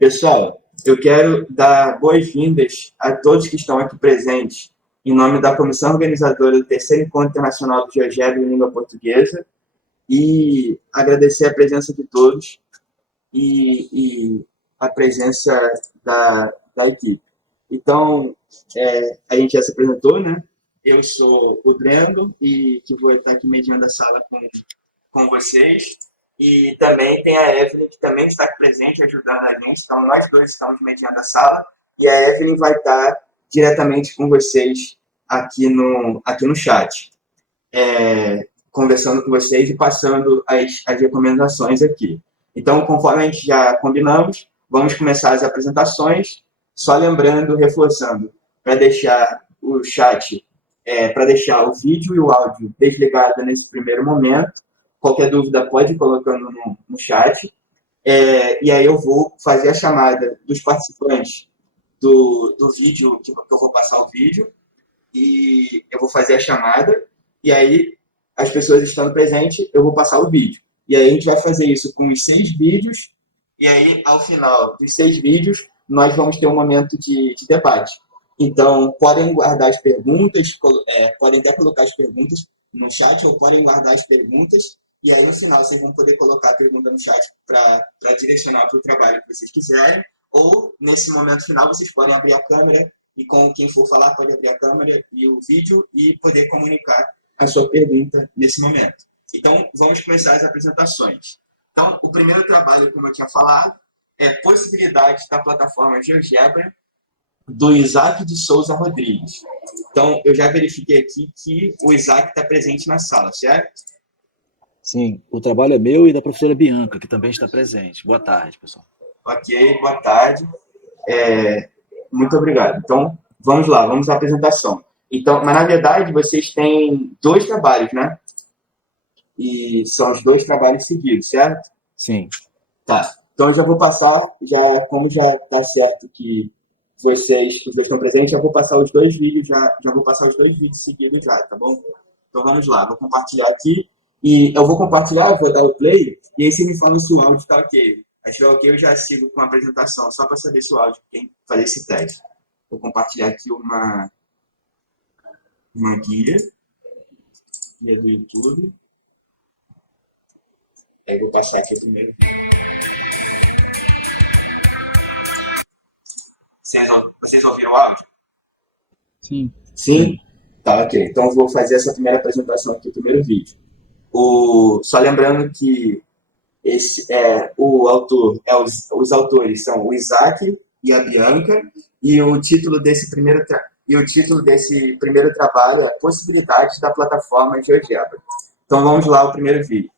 Pessoal, eu quero dar boas-vindas a todos que estão aqui presentes, em nome da comissão organizadora do terceiro Encontro Internacional do GeoGebra em Língua Portuguesa, e agradecer a presença de todos e a presença da equipe. Então, a gente já se apresentou, né? Eu sou o Brendo e que vou estar aqui mediando a sala com vocês. E também tem a Evelyn, que também está aqui presente, ajudando a gente. Então, nós dois estamos mediando a sala. E a Evelyn vai estar diretamente com vocês aqui no chat, conversando com vocês e passando as recomendações aqui. Então, conforme a gente já combinamos, vamos começar as apresentações. Só lembrando, reforçando, para deixar o chat, para deixar o vídeo e o áudio desligado nesse primeiro momento. Qualquer dúvida pode ir colocando no chat. E aí eu vou fazer a chamada dos participantes do vídeo, que eu vou passar o vídeo, e eu vou fazer a chamada, e aí as pessoas estando presentes, eu vou passar o vídeo. E aí a gente vai fazer isso com os 6 vídeos, e aí ao final dos 6 vídeos, nós vamos ter um momento de debate. Então, podem guardar as perguntas, podem até colocar as perguntas no chat, ou podem guardar as perguntas, e aí no final vocês vão poder colocar a pergunta no chat para direcionar para o trabalho que vocês quiserem, ou nesse momento final vocês podem abrir a câmera, e com quem for falar pode abrir a câmera e o vídeo, e poder comunicar a sua pergunta nesse momento. Então, vamos começar as apresentações. Então, o primeiro trabalho, como eu tinha falado, é Possibilidades da Plataforma GeoGebra, do Isaac de Souza Rodrigues. Então, eu já verifiquei aqui que o Isaac está presente na sala, certo? Sim, o trabalho é meu e da professora Bianca, que também está presente. Boa tarde, pessoal. Ok, boa tarde. Muito obrigado. Então, vamos lá, vamos à apresentação. Então, mas na verdade, vocês têm 2 trabalhos, né? E são os 2 trabalhos seguidos, certo? Sim. Tá. Então, eu já vou passar, como já está certo que vocês estão presentes, já vou passar os 2 vídeos, já vou passar os 2 vídeos seguidos já, tá bom? Então, vamos lá, vou compartilhar aqui. E eu vou compartilhar, vou dar o play, e aí você me fala se o áudio está ok. Se estiver ok, eu já sigo com a apresentação, só para saber se o áudio tem fazer esse teste. Vou compartilhar aqui uma guia do YouTube. Aí vou passar aqui primeiro. Vocês ouviram o áudio? Sim. Sim? Tá, ok. Então eu vou fazer essa primeira apresentação aqui, o primeiro vídeo. Só lembrando que o autor, os autores são o Isaac e a Bianca, e o título desse primeiro trabalho é Possibilidades da Plataforma GeoGebra. Então vamos lá, o primeiro vídeo.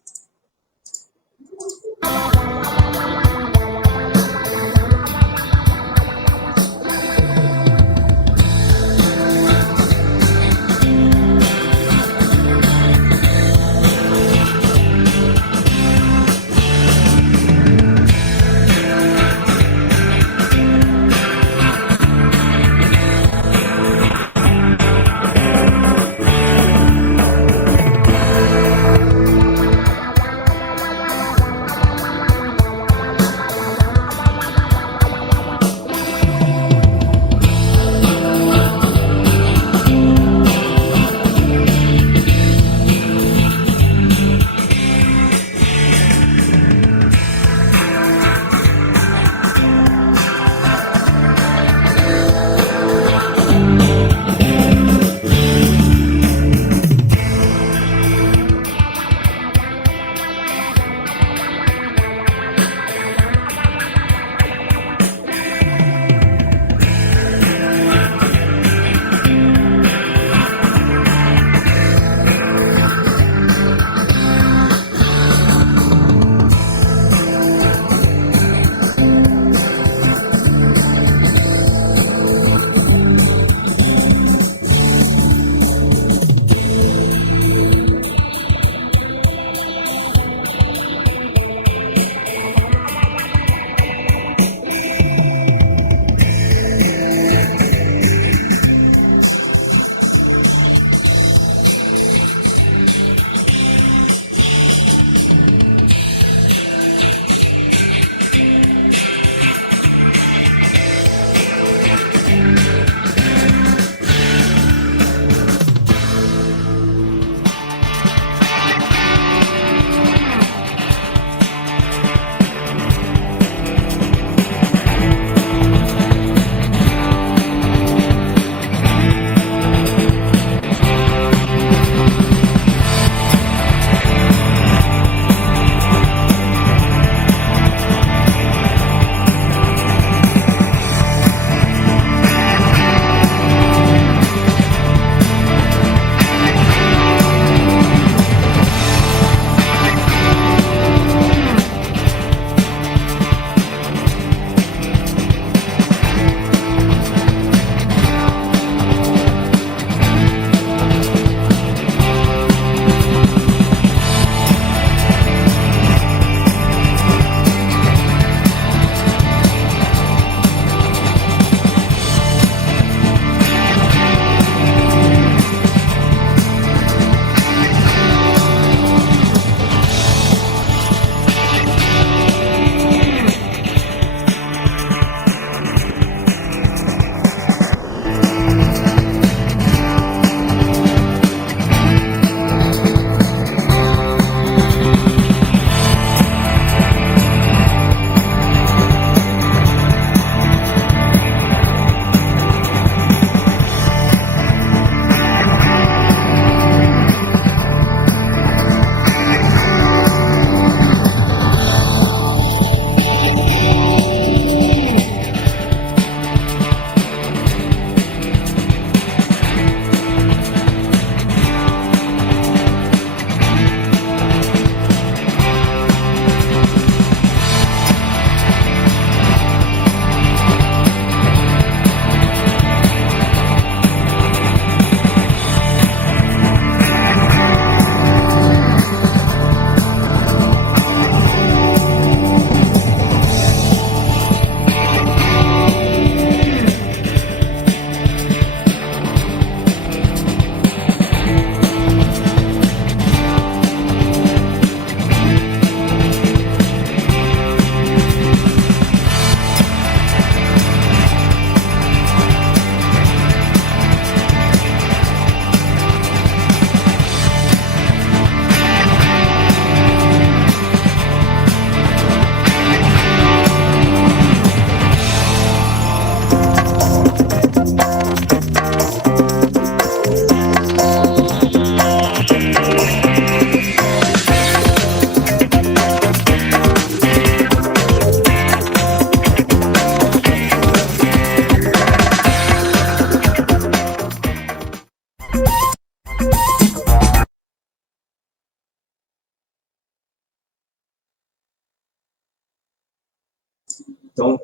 Então,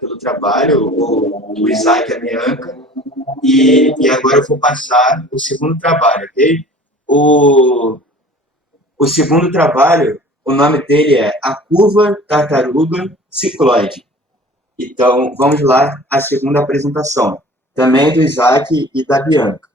pelo trabalho, o Isaac e a Bianca. E agora eu vou passar o segundo trabalho, ok? O segundo trabalho, o nome dele é A Curva Tartaruga Cicloide. Então, vamos lá, a segunda apresentação, também do Isaac e da Bianca.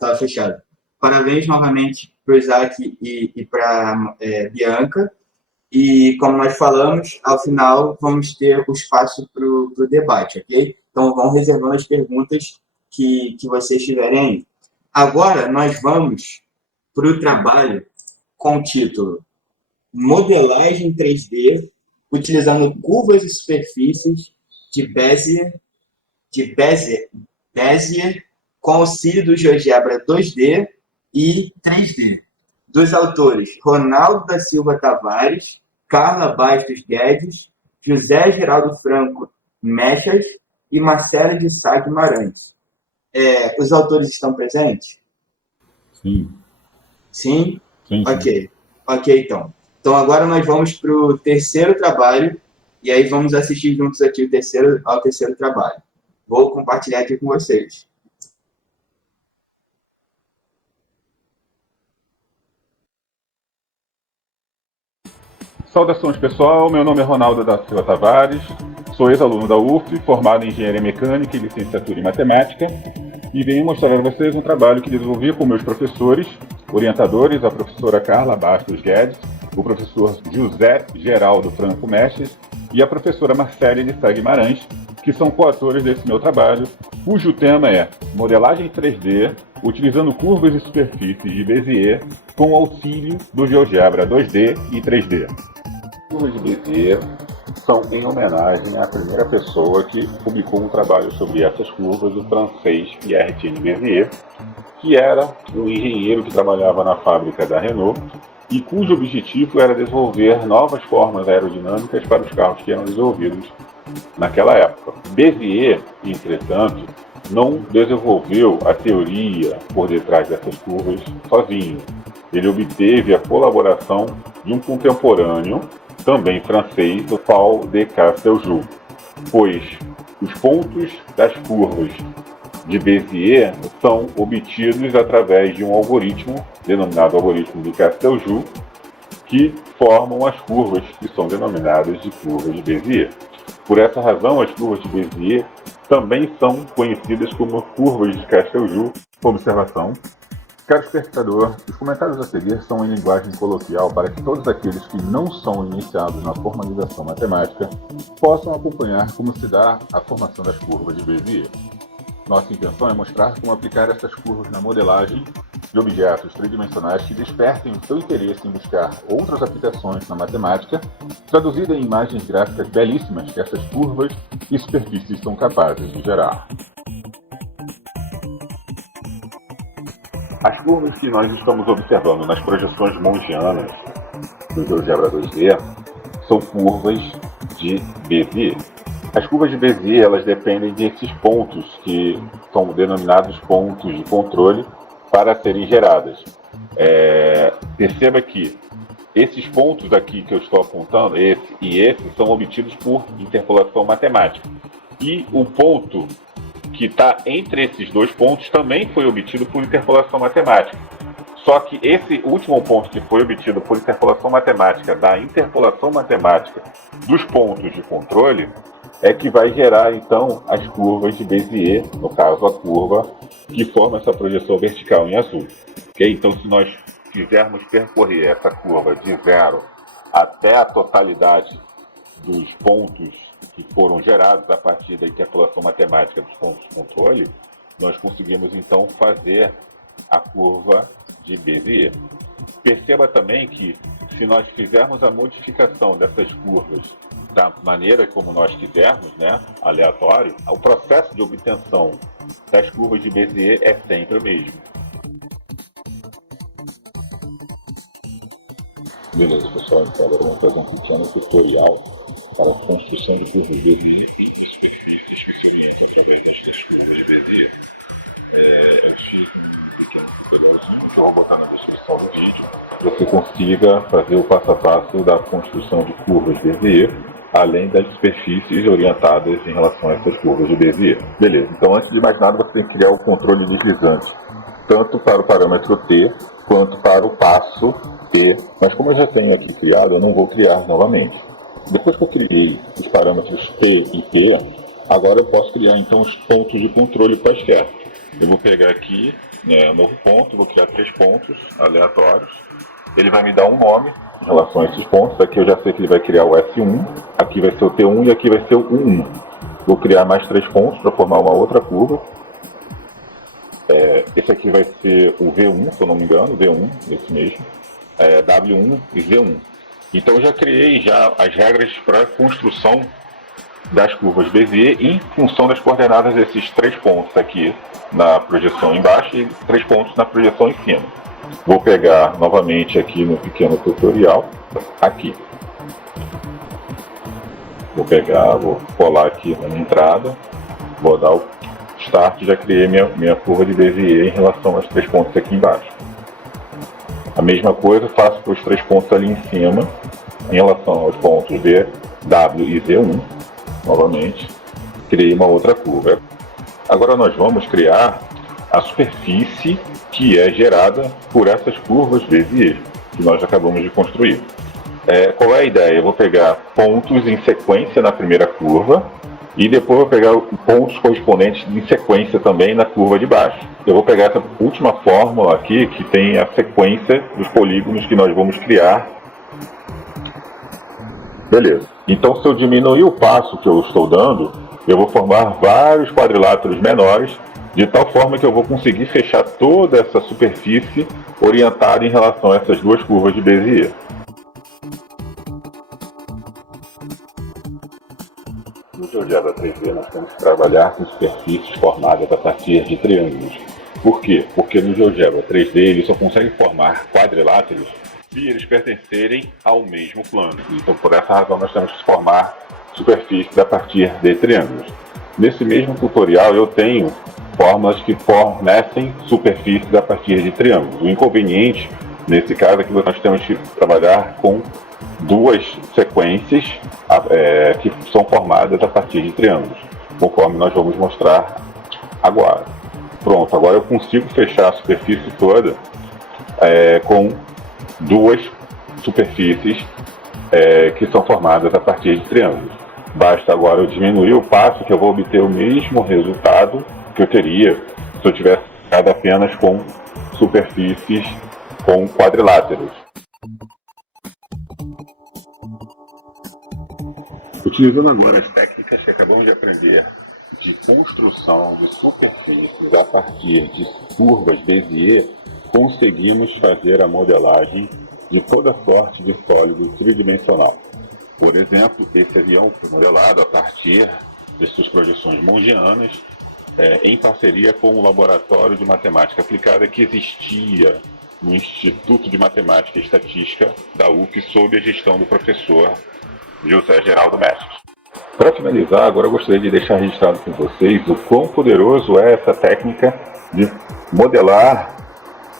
Tá fechado. Parabéns novamente para o Isaac e para a Bianca. E, como nós falamos, ao final vamos ter o espaço para o debate, ok? Então, vão reservando as perguntas que vocês tiverem aí. Agora, nós vamos para o trabalho com o título Modelagem 3D utilizando curvas e superfícies de Bezier com auxílio do GeoGebra 2D e 3D, dos autores Ronaldo da Silva Tavares, Carla Bastos Guedes, José Geraldo Franco Mechas e Marcelo de Sá Guimarães. Os autores estão presentes? Sim. Sim? Sim. Ok, então. Então agora nós vamos para o terceiro trabalho e aí vamos assistir juntos aqui ao terceiro trabalho. Vou compartilhar aqui com vocês. Saudações, pessoal. Meu nome é Ronaldo da Silva Tavares, sou ex-aluno da UF, formado em Engenharia Mecânica e Licenciatura em Matemática, e venho mostrar a vocês um trabalho que desenvolvi com meus professores, orientadores, a professora Carla Bastos Guedes, o professor José Geraldo Franco Mestres e a professora Marcele de Sá Guimarães, que são coautores desse meu trabalho, cujo tema é modelagem 3D utilizando curvas e superfícies de Bezier com auxílio do GeoGebra 2D e 3D. Curvas de Bezier são em homenagem à primeira pessoa que publicou um trabalho sobre essas curvas, o francês Pierre-Étienne Bezier, que era um engenheiro que trabalhava na fábrica da Renault e cujo objetivo era desenvolver novas formas aerodinâmicas para os carros que eram desenvolvidos naquela época. Bezier, entretanto, não desenvolveu a teoria por detrás dessas curvas sozinho. Ele obteve a colaboração de um contemporâneo, também francês, o Paul de Casteljou, pois os pontos das curvas de Bezier são obtidos através de um algoritmo, denominado algoritmo de Casteljou, que formam as curvas que são denominadas de curvas de Bezier. Por essa razão, as curvas de Bézier também são conhecidas como curvas de Casteljoux. Observação. Caro espectador, os comentários a seguir são em linguagem coloquial para que todos aqueles que não são iniciados na formalização matemática possam acompanhar como se dá a formação das curvas de Bézier. Nossa intenção é mostrar como aplicar essas curvas na modelagem de objetos tridimensionais que despertem o seu interesse em buscar outras aplicações na matemática, traduzida em imagens gráficas belíssimas que essas curvas e superfícies são capazes de gerar. As curvas que nós estamos observando nas projeções mongianas do GeoGebra 2D são curvas de Bézier. As curvas de Bézier elas dependem desses pontos que são denominados pontos de controle para serem geradas. Perceba que esses pontos aqui que eu estou apontando, esse e esse, são obtidos por interpolação matemática. E o ponto que está entre esses dois pontos também foi obtido por interpolação matemática. Só que esse último ponto que foi obtido por interpolação matemática, da interpolação matemática dos pontos de controle, é que vai gerar então as curvas de Bézier, no caso a curva que forma essa projeção vertical em azul. Okay? Então se nós quisermos percorrer essa curva de 0 até a totalidade dos pontos que foram gerados a partir da interpolação matemática dos pontos de controle, nós conseguimos então fazer a curva de Bézier. Perceba também que se nós fizermos a modificação dessas curvas da maneira como nós quisermos, né, aleatório, o processo de obtenção das curvas de Bézier é sempre o mesmo. Beleza, pessoal, então agora vamos fazer um pequeno tutorial para a construção de curvas de Bézier e de superfícies que se orientam através das curvas de Bézier. Eu fiz um pequeno tutorialzinho que eu vou botar na descrição do vídeo, para que você consiga fazer o passo a passo da construção de curvas de Bézier, além das superfícies orientadas em relação a essas curvas de Bézier. Beleza, então antes de mais nada você tem que criar o controle deslizante, tanto para o parâmetro t, quanto para o passo p, mas como eu já tenho aqui criado, eu não vou criar novamente. Depois que eu criei os parâmetros p e p, agora eu posso criar então os pontos de controle quaisquer. Eu vou pegar aqui um novo ponto, vou criar 3 pontos aleatórios. Ele vai me dar um nome em relação a esses pontos. Aqui eu já sei que ele vai criar o S1, aqui vai ser o T1 e aqui vai ser o U1. Vou criar mais 3 pontos para formar uma outra curva. Esse aqui vai ser o V1, se eu não me engano, V1, esse mesmo. W1 e V1. Então eu já criei as regras para a construção das curvas Bézier em função das coordenadas desses 3 pontos aqui na projeção embaixo e 3 pontos na projeção em cima. Vou pegar novamente aqui no pequeno tutorial, aqui. Vou colar aqui na entrada, vou dar o start, já criei minha curva de Bézier em relação aos 3 pontos aqui embaixo. A mesma coisa faço para os 3 pontos ali em cima, em relação aos pontos V, W e Z1. Novamente, criei uma outra curva. Agora nós vamos criar a superfície que é gerada por essas curvas Bézier, que nós acabamos de construir. Qual é a ideia? Eu vou pegar pontos em sequência na primeira curva, e depois vou pegar pontos correspondentes em sequência também na curva de baixo. Eu vou pegar essa última fórmula aqui, que tem a sequência dos polígonos que nós vamos criar. Beleza. Então, se eu diminuir o passo que eu estou dando, eu vou formar vários quadriláteros menores, de tal forma que eu vou conseguir fechar toda essa superfície orientada em relação a essas duas curvas de Bézier. No GeoGebra 3D nós temos que trabalhar com superfícies formadas a partir de triângulos. Por quê? Porque no GeoGebra 3D ele só consegue formar quadriláteros se eles pertencerem ao mesmo plano. Então por essa razão nós temos que formar superfícies a partir de triângulos. Nesse mesmo tutorial eu tenho fórmulas que fornecem superfícies a partir de triângulos. O inconveniente nesse caso é que nós temos que trabalhar com duas sequências que são formadas a partir de triângulos, conforme nós vamos mostrar agora. Pronto, agora eu consigo fechar a superfície toda com duas superfícies que são formadas a partir de triângulos. Basta agora eu diminuir o passo que eu vou obter o mesmo resultado que eu teria se eu tivesse ficado apenas com superfícies com quadriláteros. Utilizando agora as técnicas que acabamos de aprender de construção de superfícies a partir de curvas Bézier, conseguimos fazer a modelagem de toda sorte de sólido tridimensional. Por exemplo, esse avião foi modelado a partir de suas projeções mongianas, em parceria com o Laboratório de Matemática Aplicada que existia no Instituto de Matemática e Estatística da UF, sob a gestão do professor José Geraldo Mestre. Para finalizar, agora eu gostaria de deixar registrado com vocês o quão poderoso é essa técnica de modelar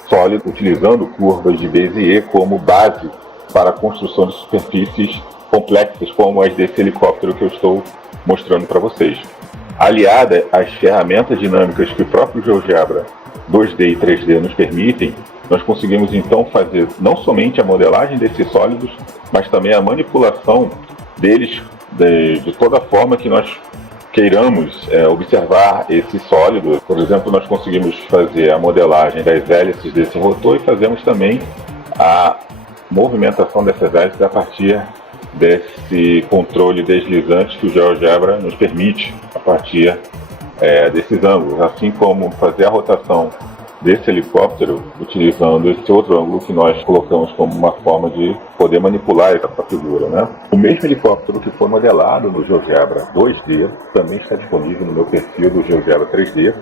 sólido utilizando curvas de Bézier como base para a construção de superfícies complexas como as desse helicóptero que eu estou mostrando para vocês. Aliada às ferramentas dinâmicas que o próprio GeoGebra 2D e 3D nos permitem, nós conseguimos então fazer não somente a modelagem desses sólidos, mas também a manipulação deles de toda forma que nós queiramos observar esse sólido. Por exemplo, nós conseguimos fazer a modelagem das hélices desse rotor e fazemos também a movimentação dessas hélices a partir desse controle deslizante que o GeoGebra nos permite a partir desses ângulos, assim como fazer a rotação desse helicóptero utilizando esse outro ângulo que nós colocamos como uma forma de poder manipular essa figura, né? O mesmo helicóptero que foi modelado no GeoGebra 2D também está disponível no meu perfil do GeoGebra 3D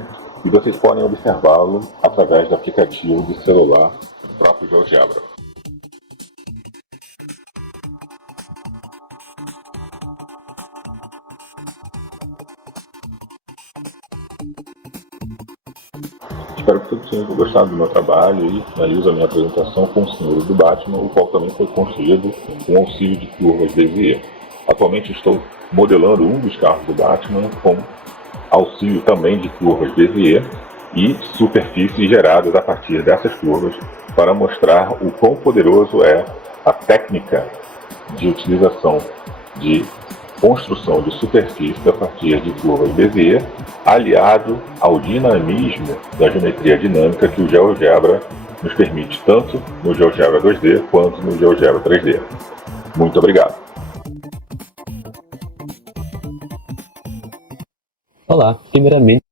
e vocês podem observá-lo através do aplicativo do celular do próprio GeoGebra. Espero que todos tenham gostado do meu trabalho e finalizo a minha apresentação com o símbolo do Batman, o qual também foi construído com auxílio de curvas Bézier. Atualmente estou modelando um dos carros do Batman com auxílio também de curvas Bézier e superfícies geradas a partir dessas curvas para mostrar o quão poderoso é a técnica de utilização de construção de superfície a partir de curvas Bézier, aliado ao dinamismo da geometria dinâmica que o GeoGebra nos permite, tanto no GeoGebra 2D quanto no GeoGebra 3D. Muito obrigado. Olá, primeiramente,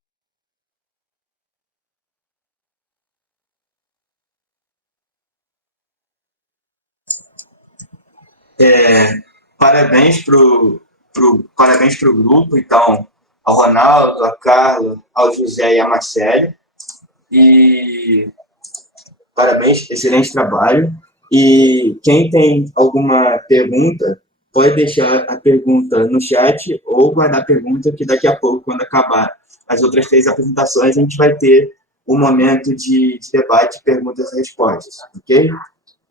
Parabéns pro grupo, então, ao Ronaldo, a Carla, ao José e a Marcele. E parabéns, excelente trabalho. E quem tem alguma pergunta, pode deixar a pergunta no chat ou guardar a pergunta que daqui a pouco, quando acabar as outras 3 apresentações, a gente vai ter um momento de debate, perguntas e respostas, ok?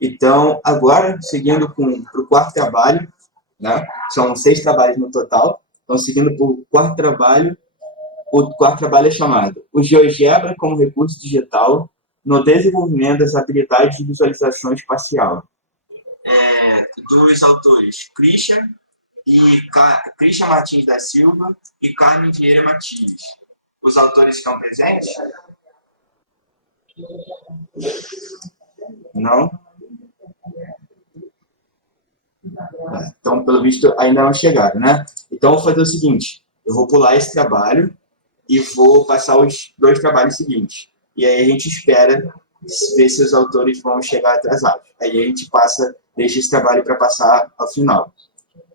Então, agora, seguindo para o quarto trabalho, né? São 6 trabalhos no total. Então, seguindo para o quarto trabalho é chamado O GeoGebra como Recurso Digital no Desenvolvimento das Habilidades de Visualização Espacial. Dos autores Christian Martins da Silva e Carmen Vieira Matias. Os autores estão presentes? Não? Então, pelo visto, ainda não chegaram, né? Então, eu vou fazer o seguinte, eu vou pular esse trabalho e vou passar os 2 trabalhos seguintes. E aí a gente espera ver se os autores vão chegar atrasados. Aí a gente deixa esse trabalho para passar ao final.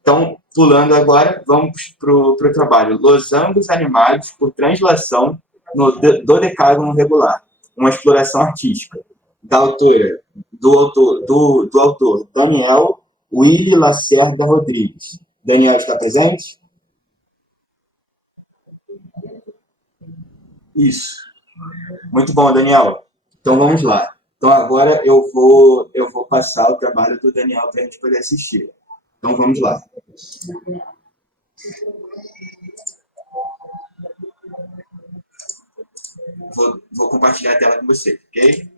Então, pulando agora, vamos para o trabalho Losangos Animados por Translação no Dodecágono Regular, uma exploração artística, do autor Daniel Willy Lacerda Rodrigues. Daniel está presente? Isso. Muito bom, Daniel. Então vamos lá. Então agora eu vou passar o trabalho do Daniel para a gente poder assistir. Então vamos lá. Vou compartilhar a tela com você, ok?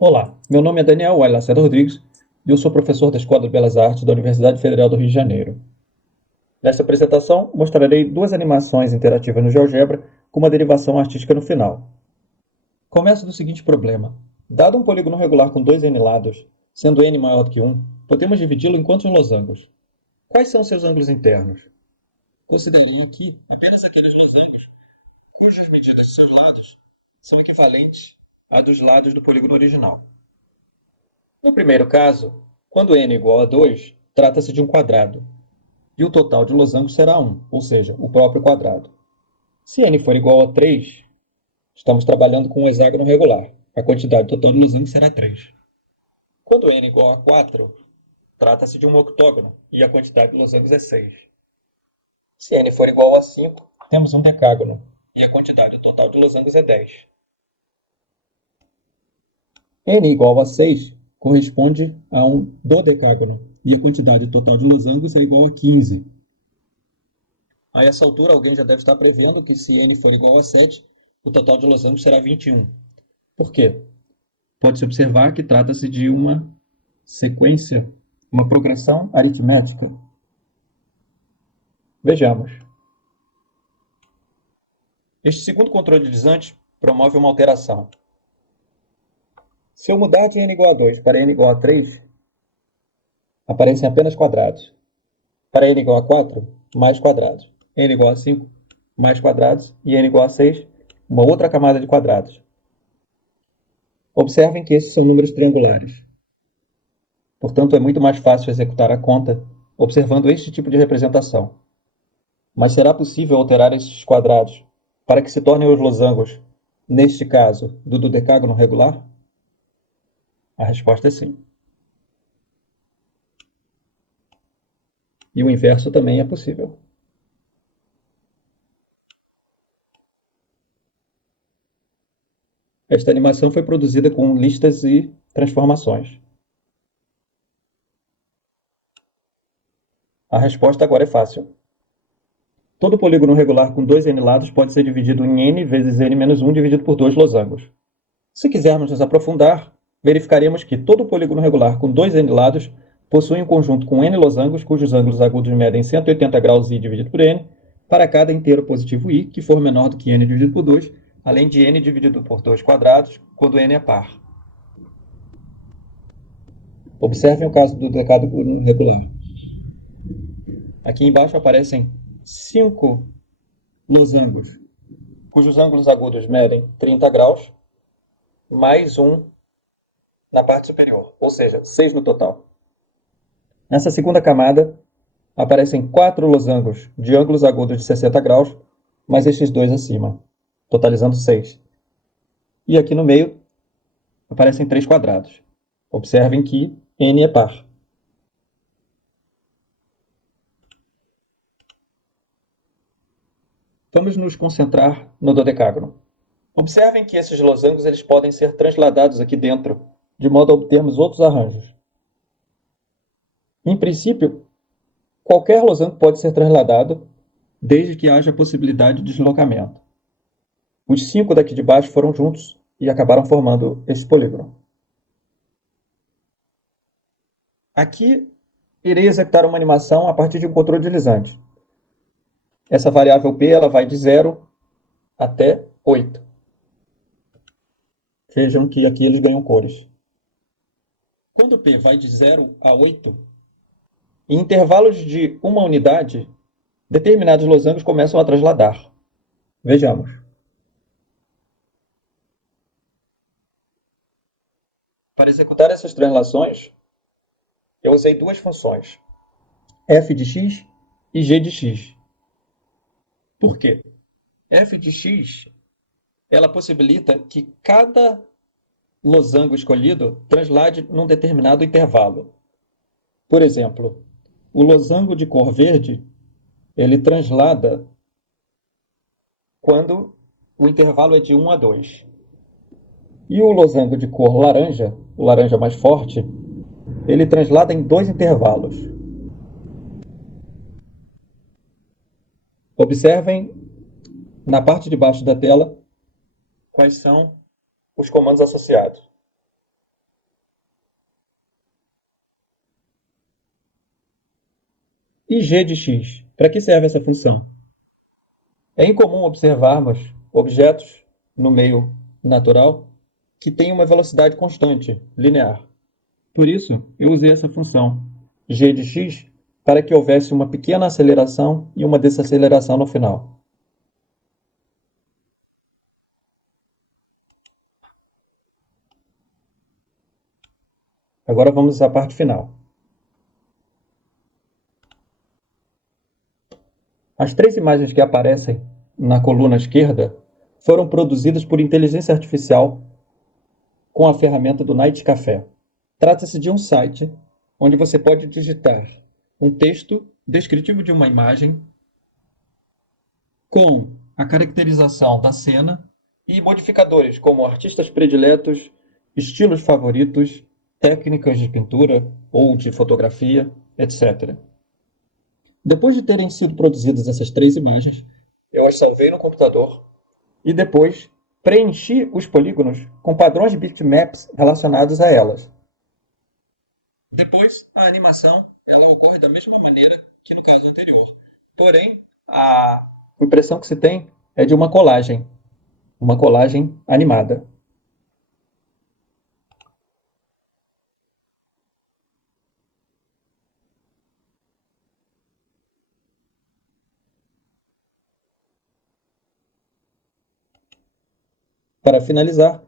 Olá, meu nome é Daniel Lacerda Rodrigues e eu sou professor da Escola de Belas Artes da Universidade Federal do Rio de Janeiro. Nesta apresentação, mostrarei duas animações interativas no GeoGebra com uma derivação artística no final. Começo do seguinte problema. Dado um polígono regular com dois n lados, sendo n maior do que 1, podemos dividi-lo em quantos losangos? Quais são seus ângulos internos? Considerando aqui apenas aqueles losangos cujas medidas de seus lados são equivalentes à dos lados do polígono original. No primeiro caso, quando n igual a 2, trata-se de um quadrado, e o total de losangos será 1, ou seja, o próprio quadrado. Se n for igual a 3, estamos trabalhando com um hexágono regular. A quantidade total de losangos será 3. Quando n igual a 4, trata-se de um octógono, e a quantidade de losangos é 6. Se n for igual a 5, temos um decágono, e a quantidade total de losangos é 10. n igual a 6 corresponde a um dodecágono, e a quantidade total de losangos é igual a 15. A essa altura, alguém já deve estar prevendo que se n for igual a 7, o total de losangos será 21. Por quê? Pode-se observar que trata-se de uma sequência, uma progressão aritmética. Vejamos. Este segundo controlizante promove uma alteração. Se eu mudar de n igual a 2 para n igual a 3, aparecem apenas quadrados. Para n igual a 4, mais quadrados. N igual a 5, mais quadrados. E n igual a 6, uma outra camada de quadrados. Observem que esses são números triangulares. Portanto, é muito mais fácil executar a conta observando este tipo de representação. Mas será possível alterar esses quadrados para que se tornem os losangos, neste caso, do dodecágono regular? A resposta é sim. E o inverso também é possível. Esta animação foi produzida com listas e transformações. A resposta agora é fácil. Todo polígono regular com dois n lados pode ser dividido em n vezes n menos 1 dividido por dois losangos. Se quisermos nos aprofundar, verificaremos que todo polígono regular com dois n lados possui um conjunto com n losangos cujos ângulos agudos medem 180 graus i dividido por n para cada inteiro positivo i que for menor do que n dividido por 2, além de n dividido por 2 quadrados quando n é par. Observem o caso do decágono regular. Aqui embaixo aparecem 5 losangos, cujos ângulos agudos medem 30 graus, mais 1 na parte superior, ou seja, 6 no total. Nessa segunda camada, aparecem 4 losangos de ângulos agudos de 60 graus, mais estes dois acima, totalizando 6. E aqui no meio, aparecem 3 quadrados. Observem que n é par. Vamos nos concentrar no dodecágono. Observem que esses losangos eles podem ser transladados aqui dentro, de modo a obtermos outros arranjos. Em princípio, qualquer losango pode ser transladado, desde que haja possibilidade de deslocamento. Os 5 daqui de baixo foram juntos e acabaram formando este polígono. Aqui, irei executar uma animação a partir de um controle deslizante. Essa variável p ela vai de 0 até 8. Vejam que aqui eles ganham cores. Quando p vai de 0 a 8, em intervalos de uma unidade, determinados losangos começam a transladar. Vejamos. Para executar essas translações, eu usei duas funções, f de x e g de x. Por quê? F de x, ela possibilita que cada losango escolhido translade num determinado intervalo. Por exemplo, o losango de cor verde, ele translada quando o intervalo é de 1 a 2. E o losango de cor laranja, o laranja mais forte, ele translada em 2 intervalos. Observem na parte de baixo da tela quais são os comandos associados. E g de x? Para que serve essa função? É incomum observarmos objetos no meio natural que têm uma velocidade constante, linear. Por isso, eu usei essa função g de x para que houvesse uma pequena aceleração e uma desaceleração no final. Agora vamos à parte final. As 3 imagens que aparecem na coluna esquerda foram produzidas por inteligência artificial com a ferramenta do Night Café. Trata-se de um site onde você pode digitar um texto descritivo de uma imagem com a caracterização da cena e modificadores como artistas prediletos, estilos favoritos, técnicas de pintura ou de fotografia, etc. Depois de terem sido produzidas essas 3 imagens, eu as salvei no computador e depois preenchi os polígonos com padrões de bitmaps relacionados a elas. Depois, a animação ela ocorre da mesma maneira que no caso anterior. Porém, a impressão que se tem é de uma colagem animada. Para finalizar,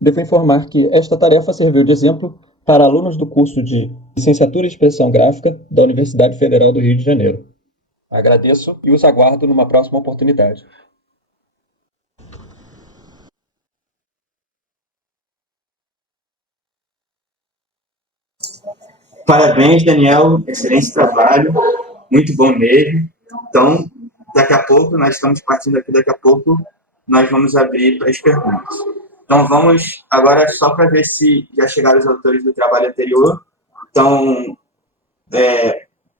devo informar que esta tarefa serviu de exemplo para alunos do curso de Licenciatura em Expressão Gráfica da Universidade Federal do Rio de Janeiro. Agradeço e os aguardo numa próxima oportunidade. Parabéns, Daniel. Excelente trabalho. Muito bom mesmo. Então, daqui a pouco, nós estamos partindo aqui, daqui a pouco, nós vamos abrir para as perguntas. Então, vamos agora só para ver se já chegaram os autores do trabalho anterior. Então,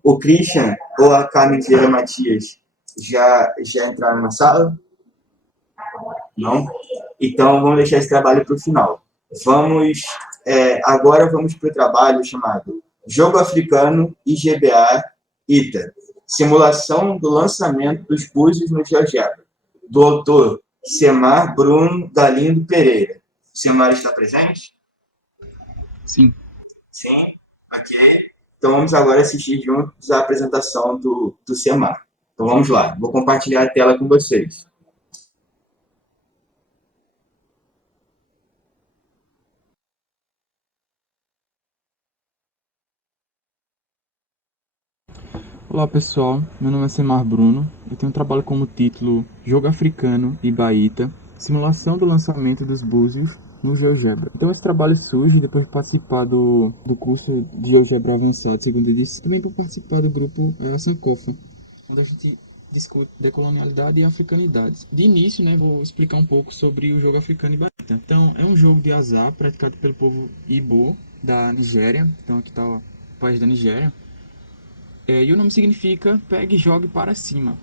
o Christian ou a Carmen Vieira Matias já entraram na sala? Não? Então, vamos deixar esse trabalho para o final. Agora vamos para o trabalho chamado Jogo Africano IGBA ITA, simulação do lançamento dos búzios no GeoGebra, do autor Semar Bruno Galindo Pereira. O Semar está presente? Sim. Sim? Ok. Então vamos agora assistir juntos a apresentação do Semar. Então vamos lá, vou compartilhar a tela com vocês. Olá pessoal, meu nome é Semar Bruno, eu tenho um trabalho como título Jogo Africano e Baíta, simulação do lançamento dos búzios no GeoGebra. Então esse trabalho surge depois de participar do curso de GeoGebra Avançado, segundo edição, também por participar do grupo Sankofa, onde a gente discute decolonialidade e africanidades. De início, vou explicar um pouco sobre o jogo africano e Baíta. Então é um jogo de azar praticado pelo povo Igbo da Nigéria, então aqui está o país da Nigéria. E o nome significa pegue e jogue para cima,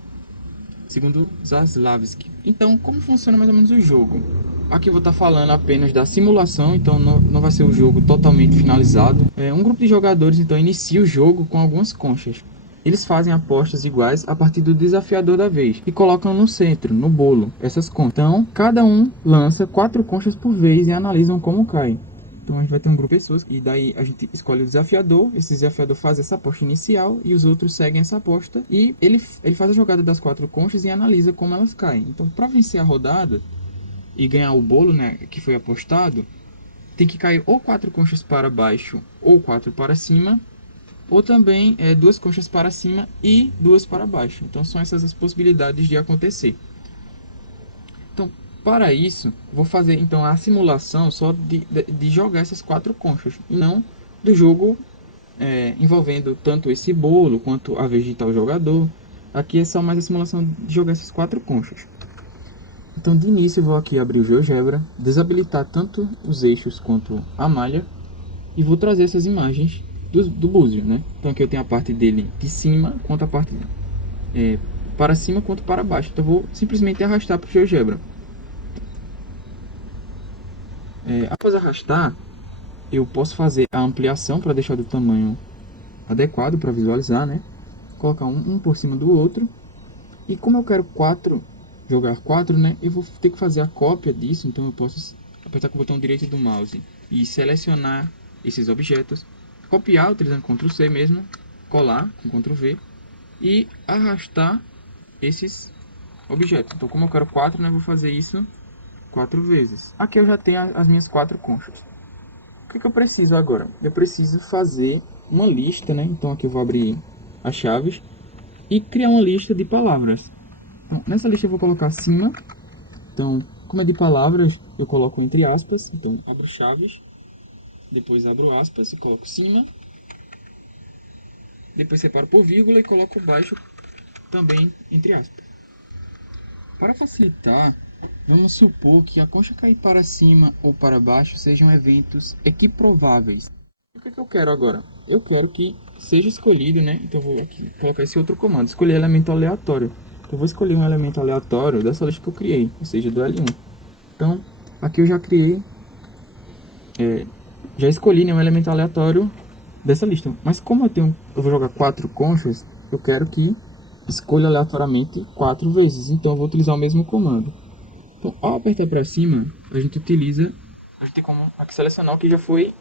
segundo Zaslavski. Então, como funciona mais ou menos o jogo? Aqui eu vou estar falando apenas da simulação, então não vai ser o jogo totalmente finalizado. Um grupo de jogadores então inicia o jogo com algumas conchas. Eles fazem apostas iguais a partir do desafiador da vez e colocam no centro, no bolo, essas conchas. Então, cada um lança 4 conchas por vez e analisam como cai. Então a gente vai ter um grupo de pessoas e daí a gente escolhe o desafiador, esse desafiador faz essa aposta inicial e os outros seguem essa aposta e ele faz a jogada das 4 conchas e analisa como elas caem. Então para vencer a rodada e ganhar o bolo, que foi apostado, tem que cair ou 4 conchas para baixo ou 4 para cima, ou também 2 conchas para cima e 2 para baixo. Então são essas as possibilidades de acontecer. Então, para isso, vou fazer então a simulação só de jogar essas 4 conchas, e não do jogo envolvendo tanto esse bolo quanto a vez de tal jogador. Aqui é só mais a simulação de jogar essas 4 conchas. Então, de início, eu vou aqui abrir o GeoGebra, desabilitar tanto os eixos quanto a malha, e vou trazer essas imagens do búzio, Então aqui eu tenho a parte dele de cima, quanto a parte para cima quanto para baixo. Então eu vou simplesmente arrastar para o GeoGebra. Após arrastar, eu posso fazer a ampliação para deixar do tamanho adequado para visualizar, colocar um por cima do outro. E como eu quero jogar 4, né, eu vou ter que fazer a cópia disso. Então eu posso apertar com o botão direito do mouse e selecionar esses objetos, copiar utilizando Ctrl C mesmo, colar com Ctrl V e arrastar esses objetos. Então como eu quero 4, né, eu vou fazer isso 4 vezes. Aqui eu já tenho as minhas 4 conchas. O que eu preciso agora? Eu preciso fazer uma lista, né? Então aqui eu vou abrir as chaves e criar uma lista de palavras. Então, nessa lista eu vou colocar acima. Então, como é de palavras, eu coloco entre aspas. Então, abro chaves, depois abro aspas e coloco cima. Depois separo por vírgula e coloco baixo também entre aspas. Para facilitar, vamos supor que a concha cair para cima ou para baixo sejam eventos equiprováveis. O que eu quero agora? Eu quero que seja escolhido, né? Então eu vou aqui colocar esse outro comando, escolher elemento aleatório. Então eu vou escolher um elemento aleatório dessa lista que eu criei, ou seja, do L1. Então aqui eu já criei, já escolhi, né, um elemento aleatório dessa lista. Mas como eu vou jogar 4 conchas, eu quero que escolha aleatoriamente 4 vezes. Então eu vou utilizar o mesmo comando. Então, ao apertar para cima, a gente tem como aqui selecionar o que já foi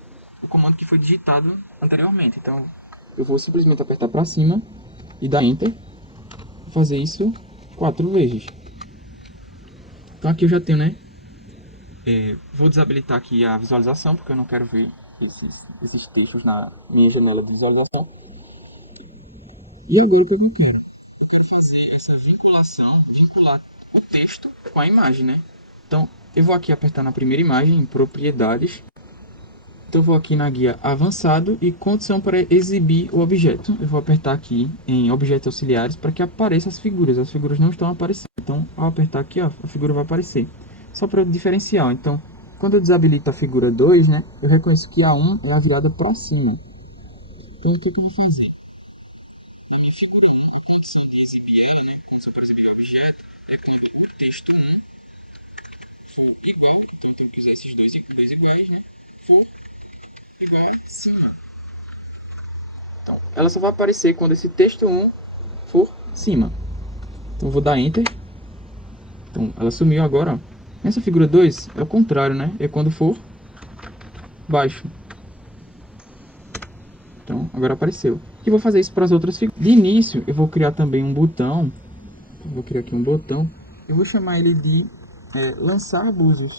o comando que foi digitado anteriormente. Então, eu vou simplesmente apertar para cima e dar Enter. Vou fazer isso 4 vezes. Então, aqui eu já tenho, né? Vou desabilitar aqui a visualização, porque eu não quero ver esses textos na minha janela de visualização. E agora o que eu quero? Eu quero fazer essa vincular o texto com a imagem, né? Então, eu vou aqui apertar na primeira imagem, em propriedades. Então, eu vou aqui na guia avançado e condição para exibir o objeto. Eu vou apertar aqui em objetos auxiliares para que apareçam as figuras. As figuras não estão aparecendo. Então, ao apertar aqui, ó, a figura vai aparecer. Só para diferenciar. Então, quando eu desabilito a figura 2, né, eu reconheço que a 1 é a virada para cima. Então, o que eu vou fazer? A minha figura 1, a condição de exibir ela, né, condição para exibir o objeto, é quando o texto 1 for igual, então tem que usar esses dois iguais, né, for igual a cima. Então, ela só vai aparecer quando esse texto 1 for cima. Então, eu vou dar Enter. Então, ela sumiu agora, ó. Nessa figura 2, é o contrário, né, é quando for baixo. Então, agora apareceu. E vou fazer isso para as outras figuras. De início, eu vou criar também um botão. Vou criar aqui um botão. Eu vou chamar ele de lançar búzios.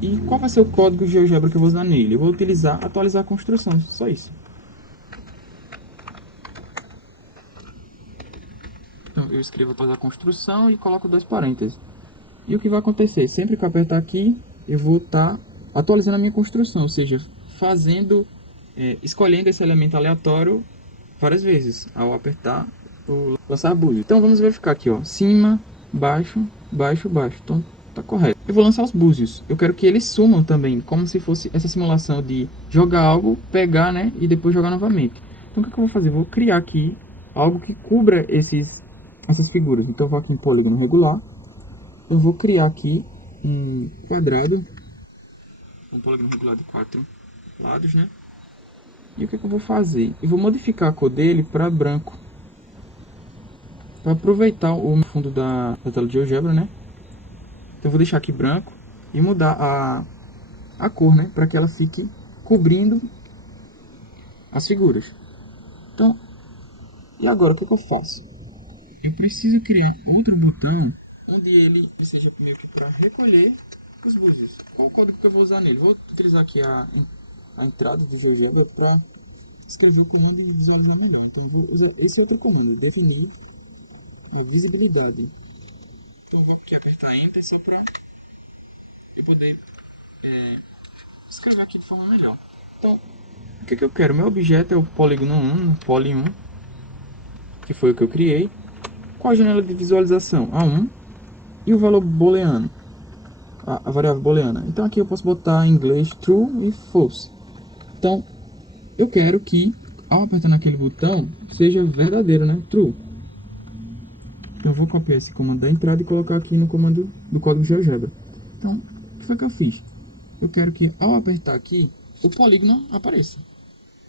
E qual vai ser o código de GeoGebra que eu vou usar nele? Eu vou utilizar atualizar a construção, só isso. Então, eu escrevo atualizar a construção e coloco 2 parênteses. E o que vai acontecer? Sempre que eu apertar aqui, eu vou estar atualizando a minha construção, ou seja, escolhendo esse elemento aleatório várias vezes, ao apertar o lançar búzio. Então vamos verificar aqui, ó, cima, baixo, baixo, baixo. Então tá correto. Eu vou lançar os búzios. Eu quero que eles sumam também, como se fosse essa simulação de jogar algo, pegar, né, e depois jogar novamente. Então o que eu vou fazer? Eu vou criar aqui algo que cubra essas figuras. Então eu vou aqui em polígono regular. Eu vou criar aqui um quadrado, um polígono regular de 4 lados, né? E o que eu vou fazer? Eu vou modificar a cor dele para branco, para aproveitar o fundo da tela de GeoGebra, né? Então eu vou deixar aqui branco e mudar a cor, né? Para que ela fique cobrindo as figuras. Então, e agora o que eu faço? Eu preciso criar outro botão onde ele seja meio que para recolher os búzios. Qual o código que eu vou usar nele? Vou utilizar aqui a entrada do GeoGebra para escrever o comando e visualizar melhor. Então vou usar esse outro comando, definir a visibilidade. Então vou aqui apertar Enter só para eu poder escrever aqui de forma melhor. Então, o que eu quero? Meu objeto é o polígono 1, poly 1, que foi o que eu criei. Qual a janela de visualização? A1 e o valor booleano, a variável booleana. Então aqui eu posso botar em inglês true e false. Então eu quero que ao apertar naquele botão seja verdadeiro, né? True. Então eu vou copiar esse comando da entrada e colocar aqui no comando do código GeoGebra. Então o que foi que eu fiz? Eu quero que ao apertar aqui o polígono apareça.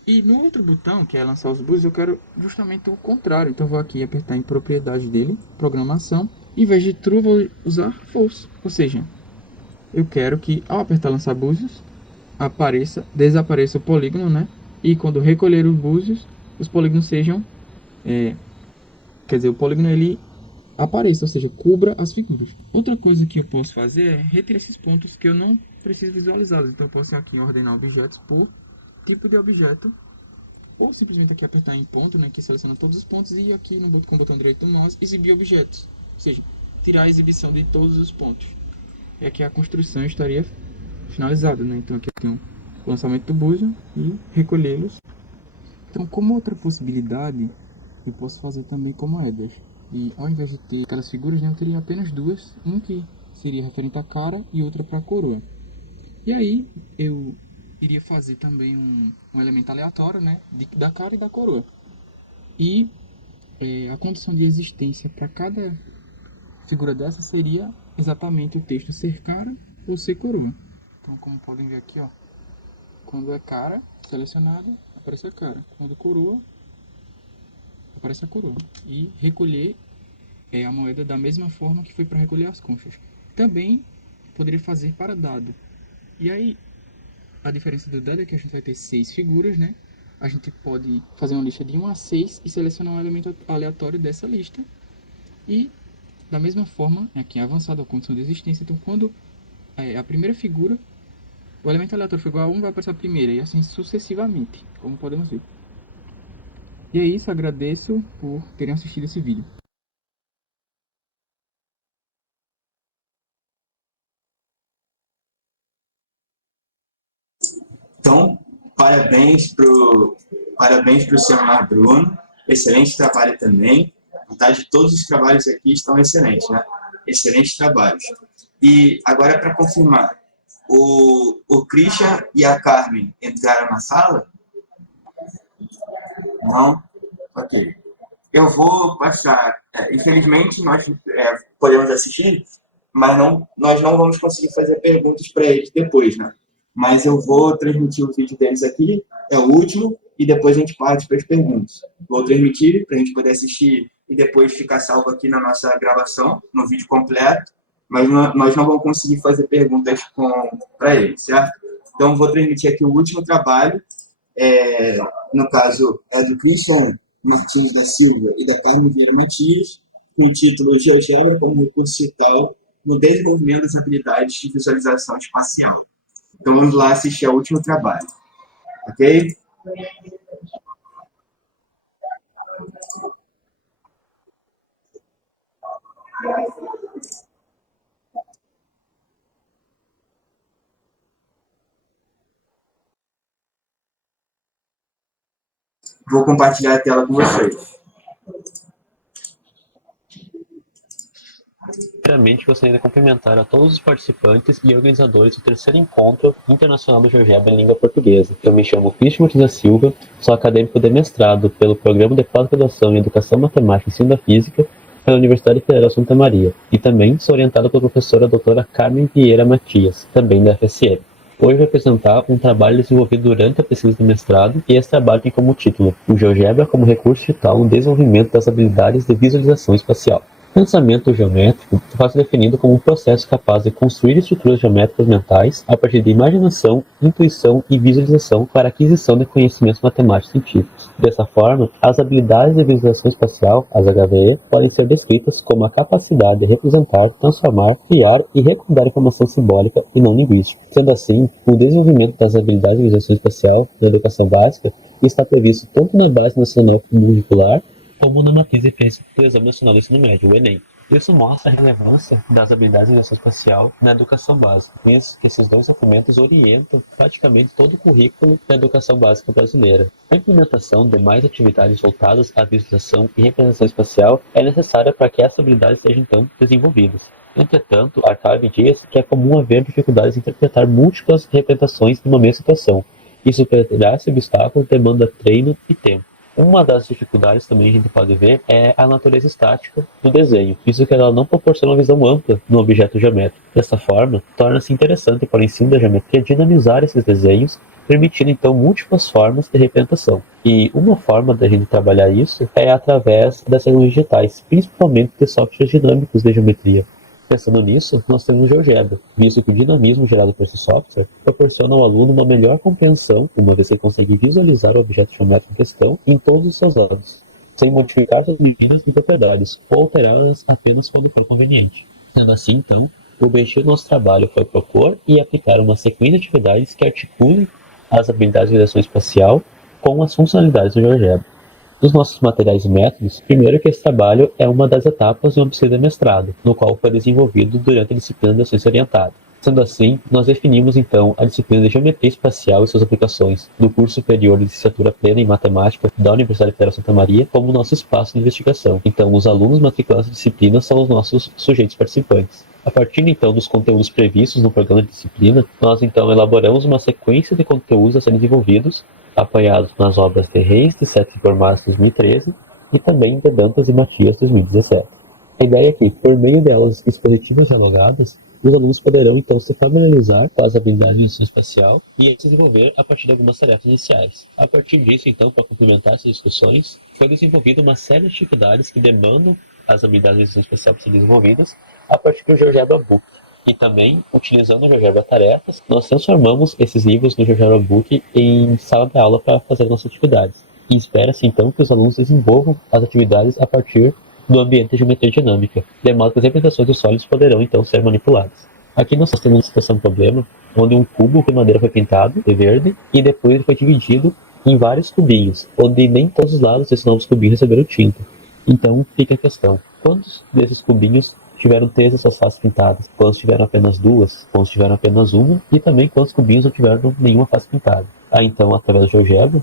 E no outro botão, que é lançar os búzios, eu quero justamente o contrário. Então eu vou aqui apertar em propriedade dele, programação. Em vez de true, eu vou usar false. Ou seja, eu quero que ao apertar lançar búzios, desapareça o polígono, né? E quando recolher os búzios, os polígonos sejam... quer dizer, o polígono ele apareça, ou seja, cubra as figuras. Outra coisa que eu posso fazer é retirar esses pontos que eu não preciso visualizá-los. Então eu posso aqui ordenar objetos por tipo de objeto, ou simplesmente aqui apertar em ponto, né, que seleciona todos os pontos, e aqui com o botão direito do mouse, exibir objetos, ou seja, tirar a exibição de todos os pontos. E aqui a construção estaria finalizada, né? Então aqui eu tenho o lançamento do búzio e recolhê-los. Então, como outra possibilidade, eu posso fazer também como header. E ao invés de ter aquelas figuras, né, eu teria apenas duas, um que seria referente à cara e outra para a coroa. E aí eu iria fazer também um elemento aleatório, né, da cara e da coroa. E a condição de existência para cada figura dessa seria exatamente o texto ser cara ou ser coroa. Então, como podem ver aqui, ó, quando é cara selecionada, aparece a cara. Quando coroa, aparece a coroa. E recolher a moeda da mesma forma que foi para recolher as conchas. Também poderia fazer para dado. E aí, a diferença do dado é que a gente vai ter 6 figuras, né? A gente pode fazer uma lista de 1 a 6 e selecionar um elemento aleatório dessa lista. E, da mesma forma, aqui é avançado a condição de existência. Então, quando a primeira figura, o elemento aleatório for igual a 1, vai aparecer a primeira. E assim sucessivamente, como podemos ver. E é isso, agradeço por terem assistido esse vídeo. Então, parabéns pro senhor Bruno, excelente trabalho também. Na verdade, todos os trabalhos aqui estão excelentes, né? Excelentes trabalhos. E agora, para confirmar, o Christian e a Carmen entraram na sala? Não? Ok. Eu vou passar. Infelizmente, nós podemos assistir, mas nós não vamos conseguir fazer perguntas para eles depois, né? Mas eu vou transmitir o vídeo deles aqui, é o último, e depois a gente parte para as perguntas. Vou transmitir para a gente poder assistir e depois ficar salvo aqui na nossa gravação, no vídeo completo, mas nós não vamos conseguir fazer perguntas para eles, certo? Então, vou transmitir aqui o último trabalho, no caso, é do Christian Martins da Silva e da Carmen Vieira Matias, com o título GeoGebra como recurso digital no desenvolvimento das habilidades de visualização espacial. Então, vamos lá assistir ao último trabalho. Ok? Vou compartilhar a tela com vocês. Primeiramente, gostaria de cumprimentar a todos os participantes e organizadores do terceiro encontro internacional do GeoGebra em língua portuguesa. Eu me chamo Christian Martins da Silva, sou acadêmico de mestrado pelo Programa de Pós-Graduação em Educação Matemática e Ensino da Física pela Universidade Federal Santa Maria, e também sou orientado pela professora doutora Carmen Vieira Matias, também da FSM. Hoje vou apresentar um trabalho desenvolvido durante a pesquisa de mestrado, e esse trabalho tem como título o GeoGebra como recurso digital no desenvolvimento das habilidades de visualização espacial. Pensamento geométrico pode ser definido como um processo capaz de construir estruturas geométricas mentais a partir de imaginação, intuição e visualização para a aquisição de conhecimentos matemáticos científicos. Dessa forma, as habilidades de visualização espacial, as HVE, podem ser descritas como a capacidade de representar, transformar, criar e recordar informação simbólica e não linguística. Sendo assim, o desenvolvimento das habilidades de visualização espacial na educação básica está previsto tanto na Base Nacional Curricular como na matriz de referência do Exame Nacional do Ensino Médio, o Enem. Isso mostra a relevância das habilidades de visualização espacial na educação básica, pois que esses dois documentos orientam praticamente todo o currículo da educação básica brasileira. A implementação de mais atividades voltadas à visualização e representação espacial é necessária para que essas habilidades sejam então desenvolvidas. Entretanto, Arcave diz que é comum haver dificuldades em interpretar múltiplas representações em uma mesma situação, e superar esse obstáculo demanda treino e tempo. Uma das dificuldades também a gente pode ver é a natureza estática do desenho, visto que ela não proporciona uma visão ampla no objeto geométrico. Dessa forma, torna-se interessante para o ensino da geometria dinamizar esses desenhos permitindo então múltiplas formas de representação. E uma forma da gente trabalhar isso é através das tecnologias digitais, principalmente de softwares dinâmicos de geometria. Pensando nisso, nós temos o GeoGebra, visto que o dinamismo gerado por esse software proporciona ao aluno uma melhor compreensão, uma vez que ele consegue visualizar o objeto geométrico em questão em todos os seus lados, sem modificar suas medidas e propriedades, ou alterá-las apenas quando for conveniente. Sendo assim, então, o objetivo do nosso trabalho foi propor e aplicar uma sequência de atividades que articulem as habilidades de direção espacial com as funcionalidades do GeoGebra. Dos nossos materiais e métodos, primeiro que esse trabalho é uma das etapas de um pseudo-mestrado, no qual foi desenvolvido durante a disciplina de ciência orientada. Sendo assim, nós definimos então a disciplina de Geometria Espacial e suas aplicações do curso superior de licenciatura plena em Matemática da Universidade Federal de Santa Maria como nosso espaço de investigação. Então, os alunos matriculados da disciplina são os nossos sujeitos participantes. A partir então dos conteúdos previstos no programa de disciplina, nós então elaboramos uma sequência de conteúdos a serem desenvolvidos, apoiados nas obras de Reis, de Sete Formados 2013 e também de Dantas e Matias 2017. A ideia é que, por meio delas expositivas dialogadas, os alunos poderão então se familiarizar com as habilidades de gestão espacial e desenvolver a partir de algumas tarefas iniciais. A partir disso, então, para complementar essas discussões, foi desenvolvida uma série de atividades que demandam as habilidades de gestão espacial para serem desenvolvidas a partir do GeoGebra Book. E também, utilizando o GeoGebra Tarefas, nós transformamos esses livros do GeoGebra Book em sala de aula para fazer nossas atividades. E espera-se então que os alunos desenvolvam as atividades a partir do ambiente de geometria dinâmica, de modo que as representações dos sólidos poderão então ser manipuladas. Aqui nós temos uma situação problema, onde um cubo de madeira foi pintado de verde e depois ele foi dividido em vários cubinhos, onde nem todos os lados desses novos cubinhos receberam tinta. Então fica a questão, quantos desses cubinhos tiveram 3 dessas faces pintadas? Quantos tiveram apenas 2? Quantos tiveram apenas 1? E também quantos cubinhos não tiveram nenhuma face pintada? Então, através do GeoGebra,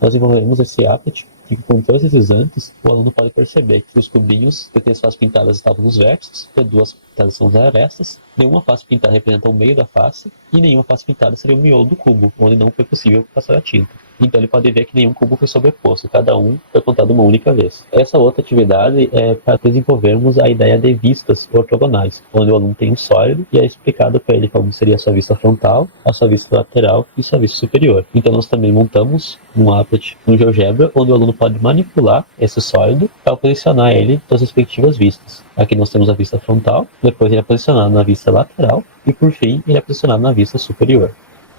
nós desenvolvemos esse applet que, com todos esses antes, o aluno pode perceber que os cubinhos de 3 faces pintadas estavam nos vértices, de 2 pintadas são as arestas, nenhuma face pintada representa o meio da face e nenhuma face pintada seria o miolo do cubo, onde não foi possível passar a tinta. Então ele pode ver que nenhum cubo foi sobreposto, cada um foi contado uma única vez. Essa outra atividade é para desenvolvermos a ideia de vistas ortogonais, onde o aluno tem um sólido e é explicado para ele como seria a sua vista frontal, a sua vista lateral e sua vista superior. Então nós também montamos um applet no GeoGebra, onde o aluno pode manipular esse sólido para posicionar ele nas respectivas vistas. Aqui nós temos a vista frontal, depois ele é posicionado na vista lateral e por fim ele é posicionado na vista superior.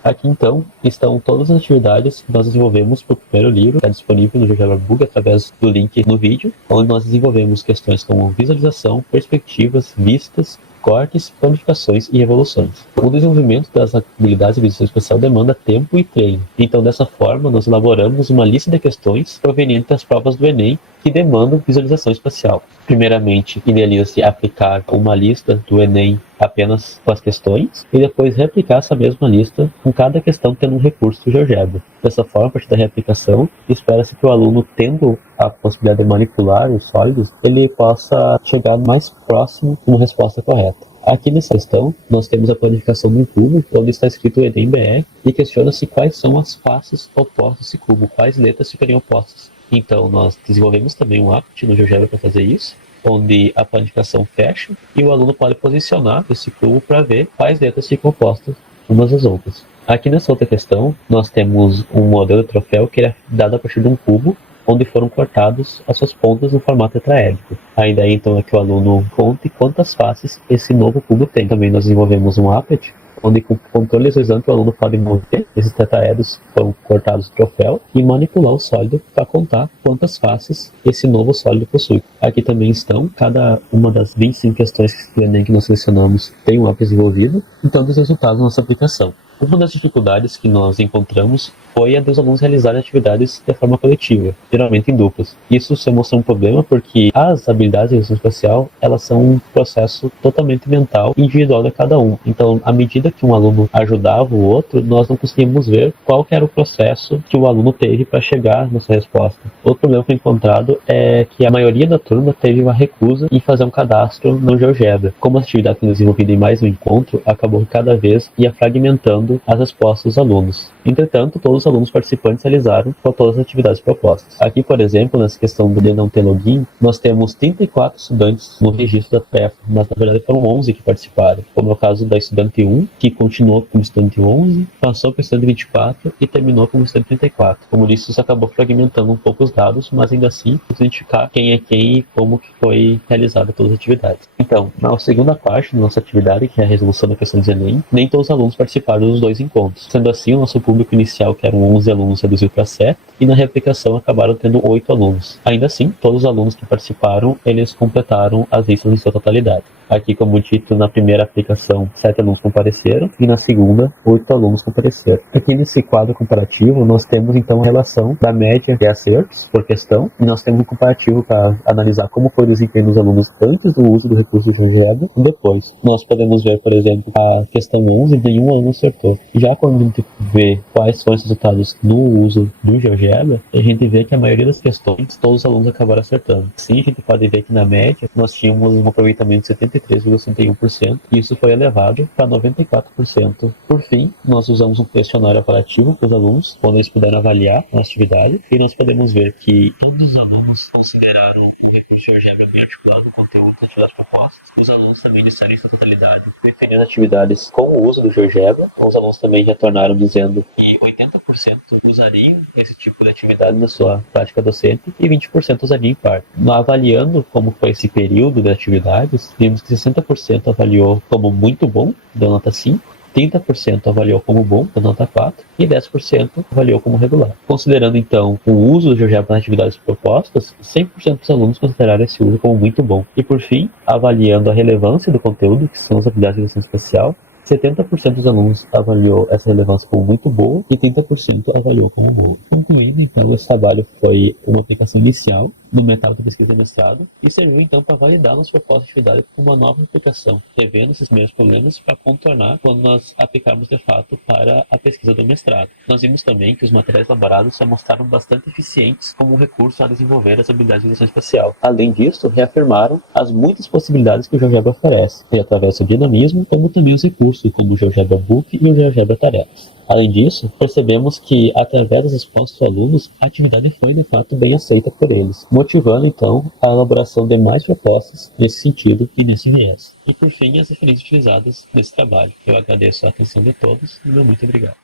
Aqui então estão todas as atividades que nós desenvolvemos para o primeiro livro, que está disponível no GeoGebra Book através do link no vídeo, onde nós desenvolvemos questões como visualização, perspectivas, vistas, cortes, planificações e revoluções. O desenvolvimento das habilidades de visualização espacial demanda tempo e treino. Então, dessa forma, nós elaboramos uma lista de questões provenientes das provas do Enem que demandam visualização espacial. Primeiramente, idealiza-se aplicar uma lista do Enem apenas com as questões e depois replicar essa mesma lista com cada questão tendo um recurso do GeoGebra. Dessa forma, a partir da reaplicação, espera-se que o aluno, tendo a possibilidade de manipular os sólidos, ele possa chegar mais próximo de uma resposta correta. Aqui nessa questão, nós temos a planificação de um cubo, onde está escrito Enem BR, e questiona-se quais são as faces opostas desse cubo, quais letras ficariam opostas. Então, nós desenvolvemos também um apt no GeoGebra para fazer isso, onde a planificação fecha e o aluno pode posicionar esse cubo para ver quais letras ficam opostas umas às outras. Aqui nessa outra questão, nós temos um modelo de troféu que é dado a partir de um cubo, onde foram cortados as suas pontas no formato tetraédrico. A ideia então é que o aluno conte quantas faces esse novo cubo tem. Também nós desenvolvemos um applet, onde com controle exato o aluno pode mover esses tetraedros que foram cortados do troféu e manipular o sólido para contar quantas faces esse novo sólido possui. Aqui também estão, cada uma das 25 questões do Enem que nós selecionamos tem um applet desenvolvido, então dos resultados da nossa aplicação. Uma das dificuldades que nós encontramos foi a dos alunos realizarem atividades de forma coletiva, geralmente em duplas. Isso se mostrou um problema porque as habilidades de gestão espacial, elas são um processo totalmente mental e individual de cada um. Então, à medida que um aluno ajudava o outro, nós não conseguimos ver qual que era o processo que o aluno teve para chegar nessa resposta. Outro problema que foi encontrado é que a maioria da turma teve uma recusa em fazer um cadastro no GeoGebra. Como a atividade foi desenvolvida em mais um encontro, acabou que cada vez ia fragmentando avaliando as respostas dos alunos. Entretanto, todos os alunos participantes realizaram todas as atividades propostas. Aqui, por exemplo, nessa questão de não ter login, nós temos 34 estudantes no registro da PEP, mas na verdade foram 11 que participaram, como é o caso da estudante 1, que continuou como estudante 11, passou para o estudante 24 e terminou como estudante 34. Como disse, isso acabou fragmentando um pouco os dados, mas ainda assim, identificar quem é quem e como que foi realizada todas as atividades. Então, na segunda parte da nossa atividade, que é a resolução da questão do Enem, nem todos os alunos participaram dos 2 encontros. Sendo assim, o nosso público inicial, que eram 11 alunos, reduziu para 7, e na reaplicação acabaram tendo 8 alunos. Ainda assim, todos os alunos que participaram, eles completaram as listas em sua totalidade. Aqui, como dito, na primeira aplicação, 7 alunos compareceram e na segunda, 8 alunos compareceram. Aqui nesse quadro comparativo, nós temos então a relação da média de acertos por questão e nós temos um comparativo para analisar como foi o desempenho dos alunos antes do uso do recurso de GeoGebra e depois. Nós podemos ver, por exemplo, a questão 11, nenhum aluno acertou. Já quando a gente vê quais são os resultados no uso do GeoGebra, a gente vê que a maioria das questões, todos os alunos acabaram acertando. Sim, a gente pode ver que na média, nós tínhamos um aproveitamento de 73,61%, e isso foi elevado para 94%. Por fim, nós usamos um questionário apelativo para os alunos, onde eles puderam avaliar a atividade, e nós podemos ver que todos os alunos consideraram o recurso de GeoGebra bem articulado no conteúdo das atividades propostas. Os alunos também disseram em sua totalidade, preferindo atividades com o uso do GeoGebra. Os alunos também retornaram dizendo que 80% usariam esse tipo de atividade na sua prática docente e 20% usariam em parte. Avaliando como foi esse período de atividades, vimos que 60% avaliou como muito bom, deu nota 5, 30% avaliou como bom, deu nota 4, e 10% avaliou como regular. Considerando, então, o uso do GeoGebra nas atividades propostas, 100% dos alunos consideraram esse uso como muito bom. E, por fim, avaliando a relevância do conteúdo, que são as habilidades de educação especial, 70% dos alunos avaliou essa relevância como muito boa e 30% avaliou como boa. Concluindo, então, esse trabalho foi uma aplicação inicial no método de pesquisa de mestrado e serviu, então, para validar nossa proposta de atividade com uma nova aplicação, revendo esses mesmos problemas para contornar quando nós aplicarmos, de fato, para a pesquisa do mestrado. Nós vimos também que os materiais elaborados se mostraram bastante eficientes como um recurso a desenvolver as habilidades de educação espacial. Além disso, reafirmaram as muitas possibilidades que o GeoGebra oferece, e através do dinamismo, como também os recursos, como o GeoGebra Book e o GeoGebra Tarefas. Além disso, percebemos que, através das respostas dos alunos, a atividade foi, de fato, bem aceita por eles, motivando, então, a elaboração de mais propostas nesse sentido e nesse viés. E, por fim, as referências utilizadas nesse trabalho. Eu agradeço a atenção de todos e meu muito obrigado.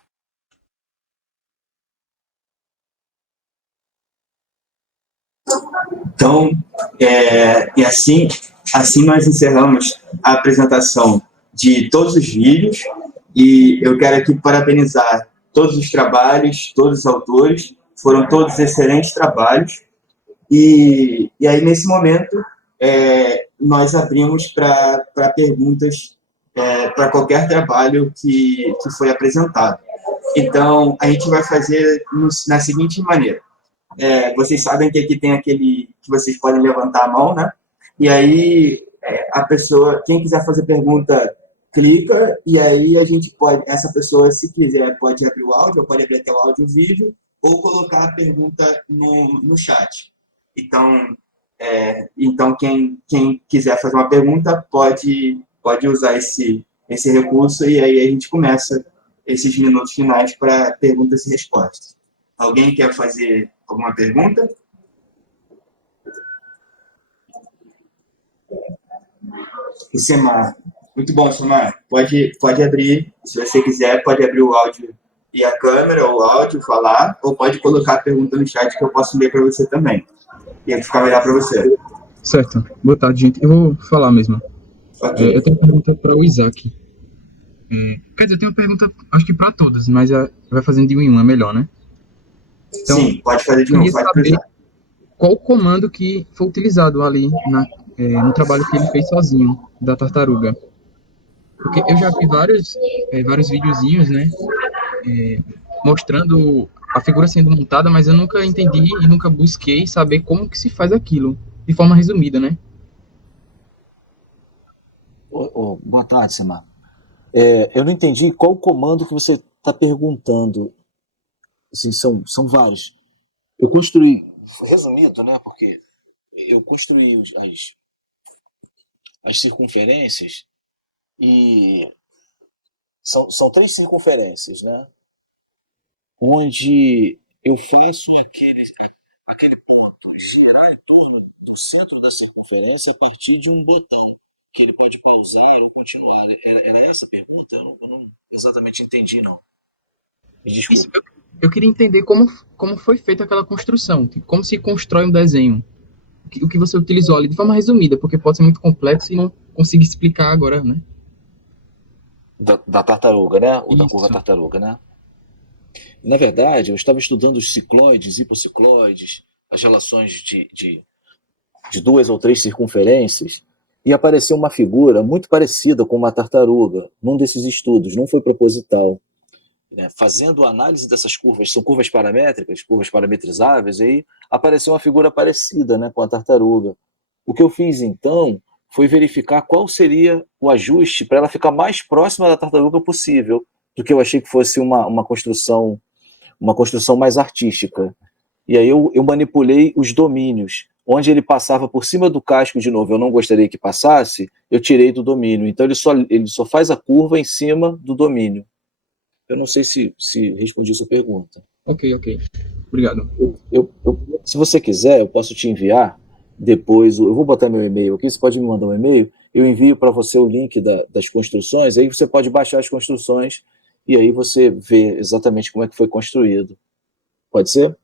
Então, e assim nós encerramos a apresentação de todos os vídeos e eu quero aqui parabenizar todos os trabalhos, todos os autores, foram todos excelentes trabalhos e aí nesse momento nós abrimos para perguntas para qualquer trabalho que foi apresentado. Então, a gente vai fazer na seguinte maneira. Vocês sabem que aqui tem aquele que vocês podem levantar a mão, né? E aí a pessoa, quem quiser fazer pergunta, clica e aí a gente pode, essa pessoa, se quiser, pode abrir o áudio, ou pode abrir até o áudio e o vídeo, ou colocar a pergunta no chat. Então quem quiser fazer uma pergunta pode usar esse recurso e aí a gente começa esses minutos finais para perguntas e respostas. Alguém quer fazer alguma pergunta? O Semar. Muito bom, Semar. Pode abrir, se você quiser, pode abrir o áudio e a câmera, ou o áudio, falar, ou pode colocar a pergunta no chat que eu posso ler para você também. E aí ficar melhor para você. Certo. Boa tarde, gente. Eu vou falar mesmo. Ok. Eu tenho uma pergunta para o Isaac. Quer dizer, eu tenho uma pergunta, acho que para todos, mas vai fazendo de um em um, é melhor, né? Então, sim, pode fazer de eu novo, queria pode saber precisar. qual o comando que foi utilizado ali no trabalho que ele fez sozinho, da tartaruga. Porque eu já vi vários videozinhos, né, mostrando a figura sendo montada, mas eu nunca entendi e nunca busquei saber como que se faz aquilo, de forma resumida, né? Boa tarde, Samar. Eu não entendi qual o comando que você está perguntando. Assim, são vários. Eu construí, resumido, né? Porque eu construí as circunferências e São 3 circunferências, né? Onde eu faço aquele ponto girar em torno do centro da circunferência a partir de um botão, que ele pode pausar ou continuar. Era essa a pergunta? Eu não exatamente entendi, não. Me Isso, desculpe. eu queria entender como foi feita aquela construção, como se constrói um desenho. O que você utilizou ali, de forma resumida, porque pode ser muito complexo e não consigo explicar agora, né? Da tartaruga, né? Ou da curva Isso. tartaruga, né? Na verdade, eu estava estudando os cicloides, hipocicloides, as relações de 2 ou 3 circunferências, e apareceu uma figura muito parecida com uma tartaruga num desses estudos, não foi proposital. Né? Fazendo a análise dessas curvas, são curvas paramétricas, curvas parametrizáveis, e aí apareceu uma figura parecida, né, com a tartaruga. O que eu fiz então foi verificar qual seria o ajuste para ela ficar mais próxima da tartaruga possível, do que eu achei que fosse uma construção mais artística. E aí eu manipulei os domínios. Onde ele passava por cima do casco de novo, eu não gostaria que passasse, eu tirei do domínio. Então ele só faz a curva em cima do domínio. Eu não sei se respondi sua pergunta. Ok. Obrigado. Se você quiser, eu posso te enviar depois. Eu vou botar meu e-mail aqui, você pode me mandar um e-mail, eu envio para você o link das construções, aí você pode baixar as construções e aí você vê exatamente como é que foi construído. Pode ser?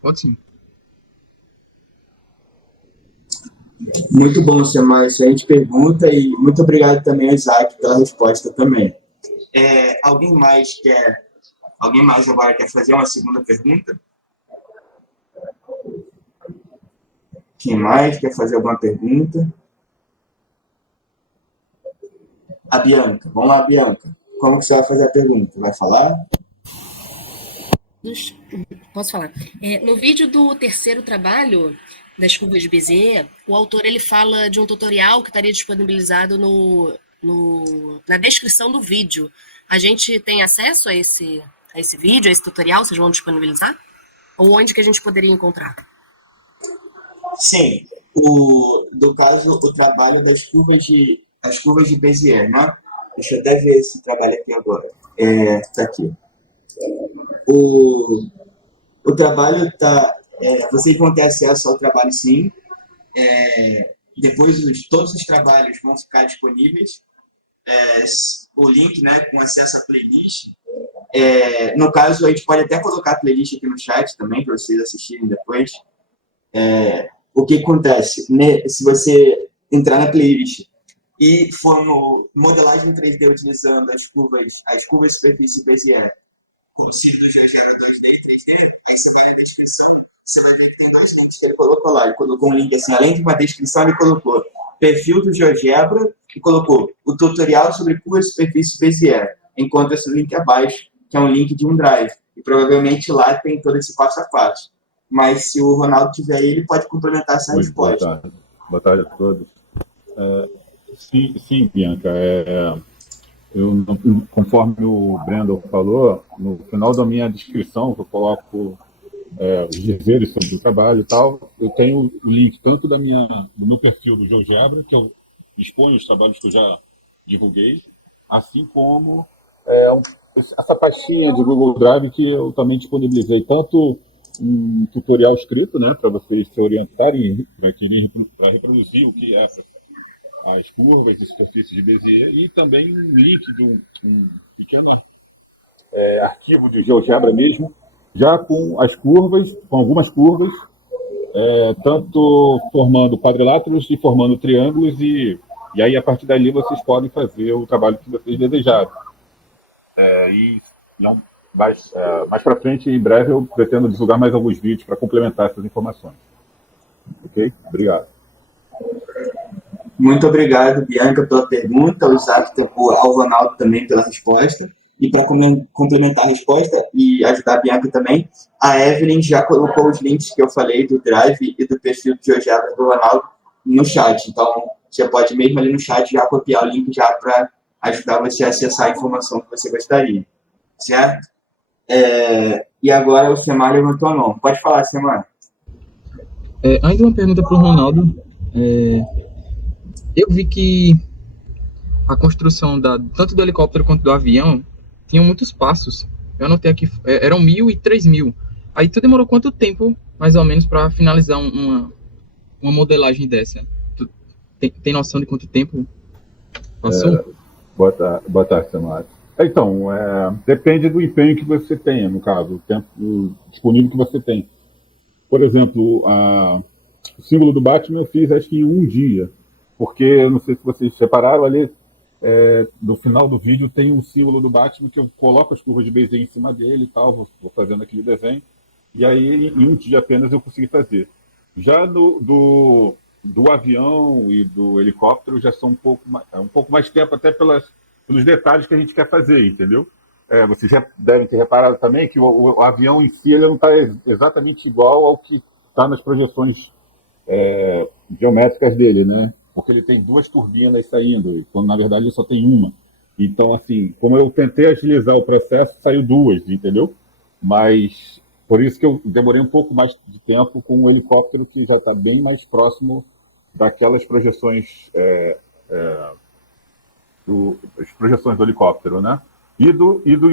Pode sim. Muito bom, Semar. Excelente pergunta e muito obrigado também, Isaac, pela resposta também. Alguém mais agora quer fazer uma segunda pergunta? Quem mais quer fazer alguma pergunta? A Bianca. Vamos lá, Bianca. Como que você vai fazer a pergunta? Vai falar? Posso falar? No vídeo do terceiro trabalho das curvas de Bézier, o autor ele fala de um tutorial que estaria disponibilizado na descrição do vídeo. A gente tem acesso a esse vídeo, a esse tutorial? Vocês vão disponibilizar? Ou onde que a gente poderia encontrar? Sim. Do caso, o trabalho das curvas de Bézier, né? Deixa eu até ver esse trabalho aqui agora. Tá aqui. O trabalho tá... vocês vão ter acesso ao trabalho, sim. Depois, todos os trabalhos vão ficar disponíveis. O link, né, com acesso à playlist. No caso, a gente pode até colocar a playlist aqui no chat também, para vocês assistirem depois. O que acontece? Se você entrar na playlist e for no modelagem 3D utilizando as curvas de superfície Bézier, com o cílio do GeoGebra 2D e 3D, aí você olha na descrição, você vai ver que tem 2 links que ele colocou lá. Ele colocou um link assim, além de uma descrição, ele colocou perfil do GeoGebra e colocou o tutorial sobre curvas de superfície Bézier. Encontra esse link abaixo, que é um link de um drive. E provavelmente lá tem todo esse passo a passo. Mas se o Ronaldo tiver aí, ele pode complementar essa resposta. Boa tarde a todos. Sim, Bianca. Conforme o Brandon falou, no final da minha descrição, eu coloco os dizeres sobre o trabalho e tal. Eu tenho o link tanto do meu perfil do GeoGebra, que eu exponho os trabalhos que eu já divulguei, assim como essa pastinha de Google Drive que eu também disponibilizei, tanto um tutorial escrito, né, para vocês se orientarem, para reproduzir o que é as curvas e superfícies de Bézier, e também um link de um pequeno arquivo de GeoGebra mesmo, já com as curvas, com algumas curvas, tanto formando quadriláteros e formando triângulos, e aí a partir dali vocês podem fazer o trabalho que vocês desejarem. Mais para frente, em breve, eu pretendo divulgar mais alguns vídeos para complementar essas informações. Ok? Obrigado. Muito obrigado, Bianca, pela pergunta, ao Isaac, ao Ronaldo também pela resposta. E para complementar a resposta e ajudar a Bianca também, a Evelyn já colocou os links que eu falei do Drive e do perfil do GeoGebra do Ronaldo no chat. Então, você pode mesmo ali no chat já copiar o link já para ajudar você a acessar a informação que você gostaria. Certo? E agora o Semar levantou a mão. Pode falar, Semar. Ainda uma pergunta para o Ronaldo. Eu vi que a construção tanto do helicóptero quanto do avião tinham muitos passos. Eu anotei aqui, eram 1.000 e 3.000. Aí tu demorou quanto tempo, mais ou menos, para finalizar uma modelagem dessa? Tu tem noção de quanto tempo passou? Boa tarde, Samara. Então, depende do empenho que você tenha, no caso, o tempo disponível que você tem. Por exemplo, o símbolo do Batman eu fiz acho que em um dia, porque não sei se vocês separaram ali, no final do vídeo tem um símbolo do Batman que eu coloco as curvas de Bezier em cima dele e tal, vou fazendo aquele desenho, e aí em um dia apenas eu consegui fazer. Já do avião e do helicóptero já são um pouco mais tempo, até pelos detalhes que a gente quer fazer, entendeu? Vocês já devem ter reparado também que o avião em si ele não está exatamente igual ao que está nas projeções geométricas dele, né? Porque ele tem duas turbinas saindo, quando na verdade ele só tem uma. Então, assim, como eu tentei agilizar o processo, saiu duas, entendeu? Mas por isso que eu demorei um pouco mais de tempo com o helicóptero, que já está bem mais próximo daquelas projeções, as projeções do helicóptero, né? E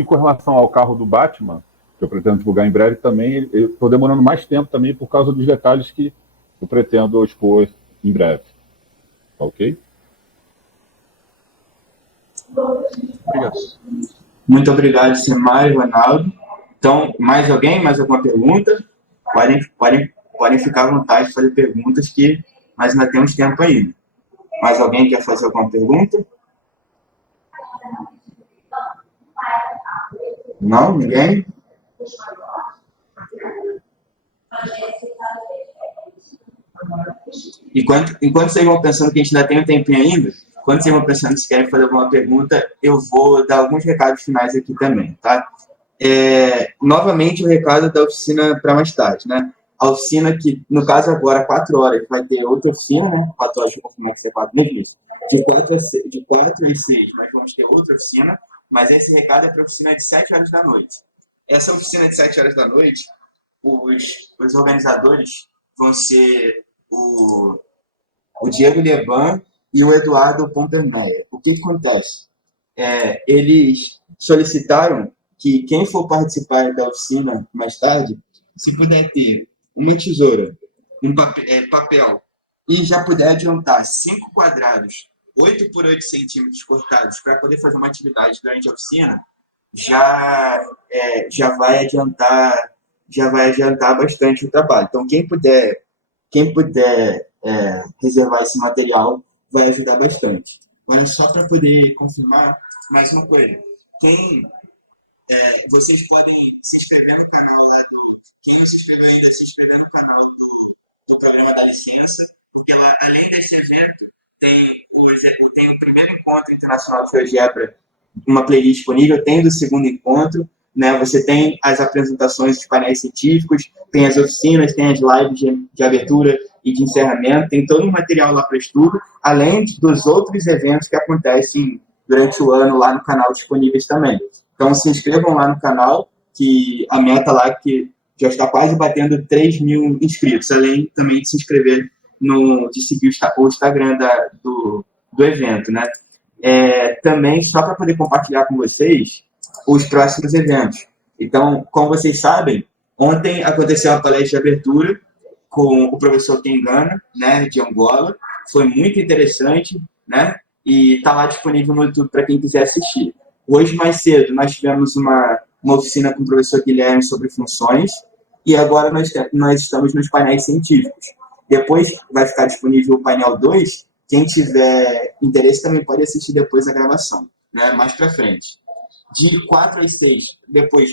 com relação ao carro do Batman, que eu pretendo divulgar em breve também, eu estou demorando mais tempo também por causa dos detalhes que eu pretendo expor em breve. Ok? Obrigado. Muito obrigado, Semar e Ronaldo. Então, mais alguém? Mais alguma pergunta? Podem ficar à vontade de fazer perguntas, que nós ainda temos tempo ainda. Mais alguém quer fazer alguma pergunta? Não? Ninguém? Enquanto vocês vão pensando que a gente ainda tem um tempinho ainda, enquanto vocês vão pensando se querem fazer alguma pergunta, eu vou dar alguns recados finais aqui também, tá? Novamente, o recado da oficina para mais tarde, né? A oficina que, no caso agora, 4 horas, vai ter outra oficina, né? 4 horas, como é que você 4 mesmo isso? De 4 e 6, nós vamos ter outra oficina, mas esse recado é para a oficina de 7 horas da noite. Essa oficina de 7 horas da noite, os organizadores vão ser o Diego Leban e o Eduardo Pompermeyer. O que acontece? Eles solicitaram que quem for participar da oficina mais tarde, se puder ter uma tesoura, papel, e já puder adiantar 5 quadrados, 8 por 8 centímetros cortados, para poder fazer uma atividade durante a oficina, já vai adiantar bastante o trabalho. Então, quem puder reservar esse material vai ajudar bastante. Agora, só para poder confirmar mais uma coisa. Vocês podem se inscrever no canal quem não se inscreveu ainda, se inscrever no canal do Programa da Licença, porque lá, além desse evento, tem o primeiro encontro internacional de GeoGebra, uma playlist disponível, tem do segundo encontro, né? Você tem as apresentações dos painéis científicos, tem as oficinas, tem as lives de abertura e de encerramento, tem todo um material lá para estudo, além dos outros eventos que acontecem durante o ano lá no canal disponíveis também. Então, se inscrevam lá no canal, que a meta lá que já está quase batendo 3.000 inscritos, além também de se inscrever de seguir o Instagram do evento, né? Também, só para poder compartilhar com vocês os próximos eventos. Então, como vocês sabem, ontem aconteceu a palestra de abertura com o professor Tengana, né, de Angola. Foi muito interessante, né? E está lá disponível no YouTube para quem quiser assistir. Hoje, mais cedo, nós tivemos uma oficina com o professor Guilherme sobre funções, e agora nós estamos nos painéis científicos. Depois vai ficar disponível o painel 2, quem tiver interesse também pode assistir depois a gravação, né, mais para frente. De 4 às 6,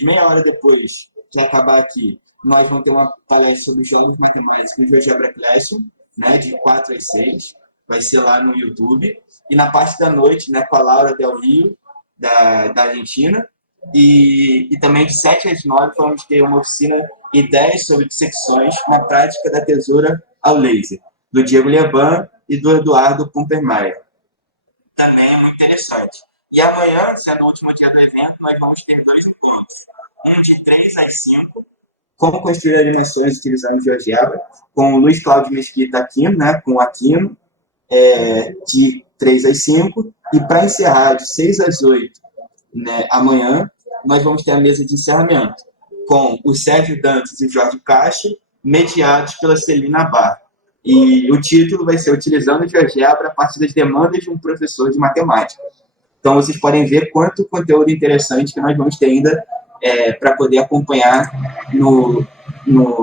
meia hora depois que acabar aqui, nós vamos ter uma palestra sobre jogos matemáticos no GeoGebra Classroom, né, de 4 às 6, vai ser lá no YouTube. E na parte da noite, né, com a Laura Del Rio, da Argentina, e também de 7 às 9 vamos ter uma oficina Ideias sobre dissecções na prática da tesoura ao laser, do Diego Leban e do Eduardo Pompermeyer. Também é muito interessante. E amanhã, sendo o último dia do evento, nós vamos ter 2 encontros. Um de 3 às 5, como construir animações utilizando GeoGebra, com o Luiz Cláudio Mesquita Aquino, né, com o Aquino, de 3 às 5, E para encerrar, de 6 às 8, né, amanhã, nós vamos ter a mesa de encerramento com o Sérgio Dantas e o Jorge Caixa, mediados pela Celina Bar. E o título vai ser Utilizando o GeoGebra a partir das demandas de um professor de matemática. Então, vocês podem ver quanto conteúdo interessante que nós vamos ter ainda para poder acompanhar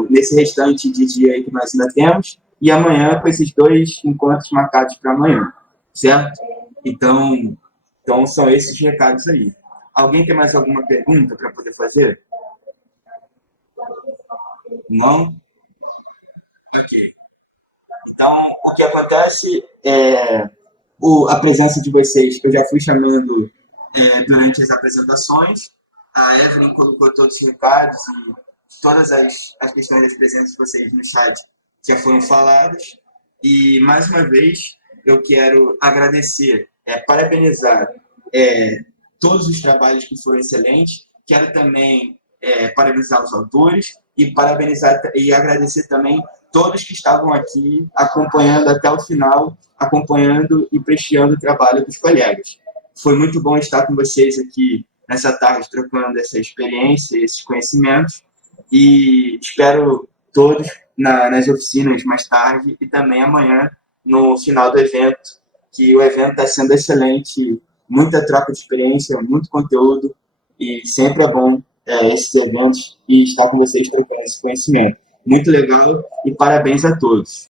nesse restante de dia aí que nós ainda temos, e amanhã com esses 2 encontros marcados para amanhã, certo? Então, são esses recados aí. Alguém tem mais alguma pergunta para poder fazer? Não? Ok. Então, o que acontece é a presença de vocês, eu já fui chamando durante as apresentações. A Evelyn colocou todos os recados e todas as questões das presenças de vocês no chat já foram faladas. E, mais uma vez, eu quero agradecer, parabenizar todos os trabalhos que foram excelentes. Quero também parabenizar os autores e parabenizar e agradecer também todos que estavam aqui acompanhando até o final, acompanhando e prestigiando o trabalho dos colegas. Foi muito bom estar com vocês aqui nessa tarde, trocando essa experiência, esses conhecimentos, e espero todos nas oficinas mais tarde e também amanhã no final do evento, que o evento está sendo excelente, muita troca de experiência, muito conteúdo, e sempre é bom esses eventos e estar com vocês trocando esse conhecimento. Muito legal e parabéns a todos.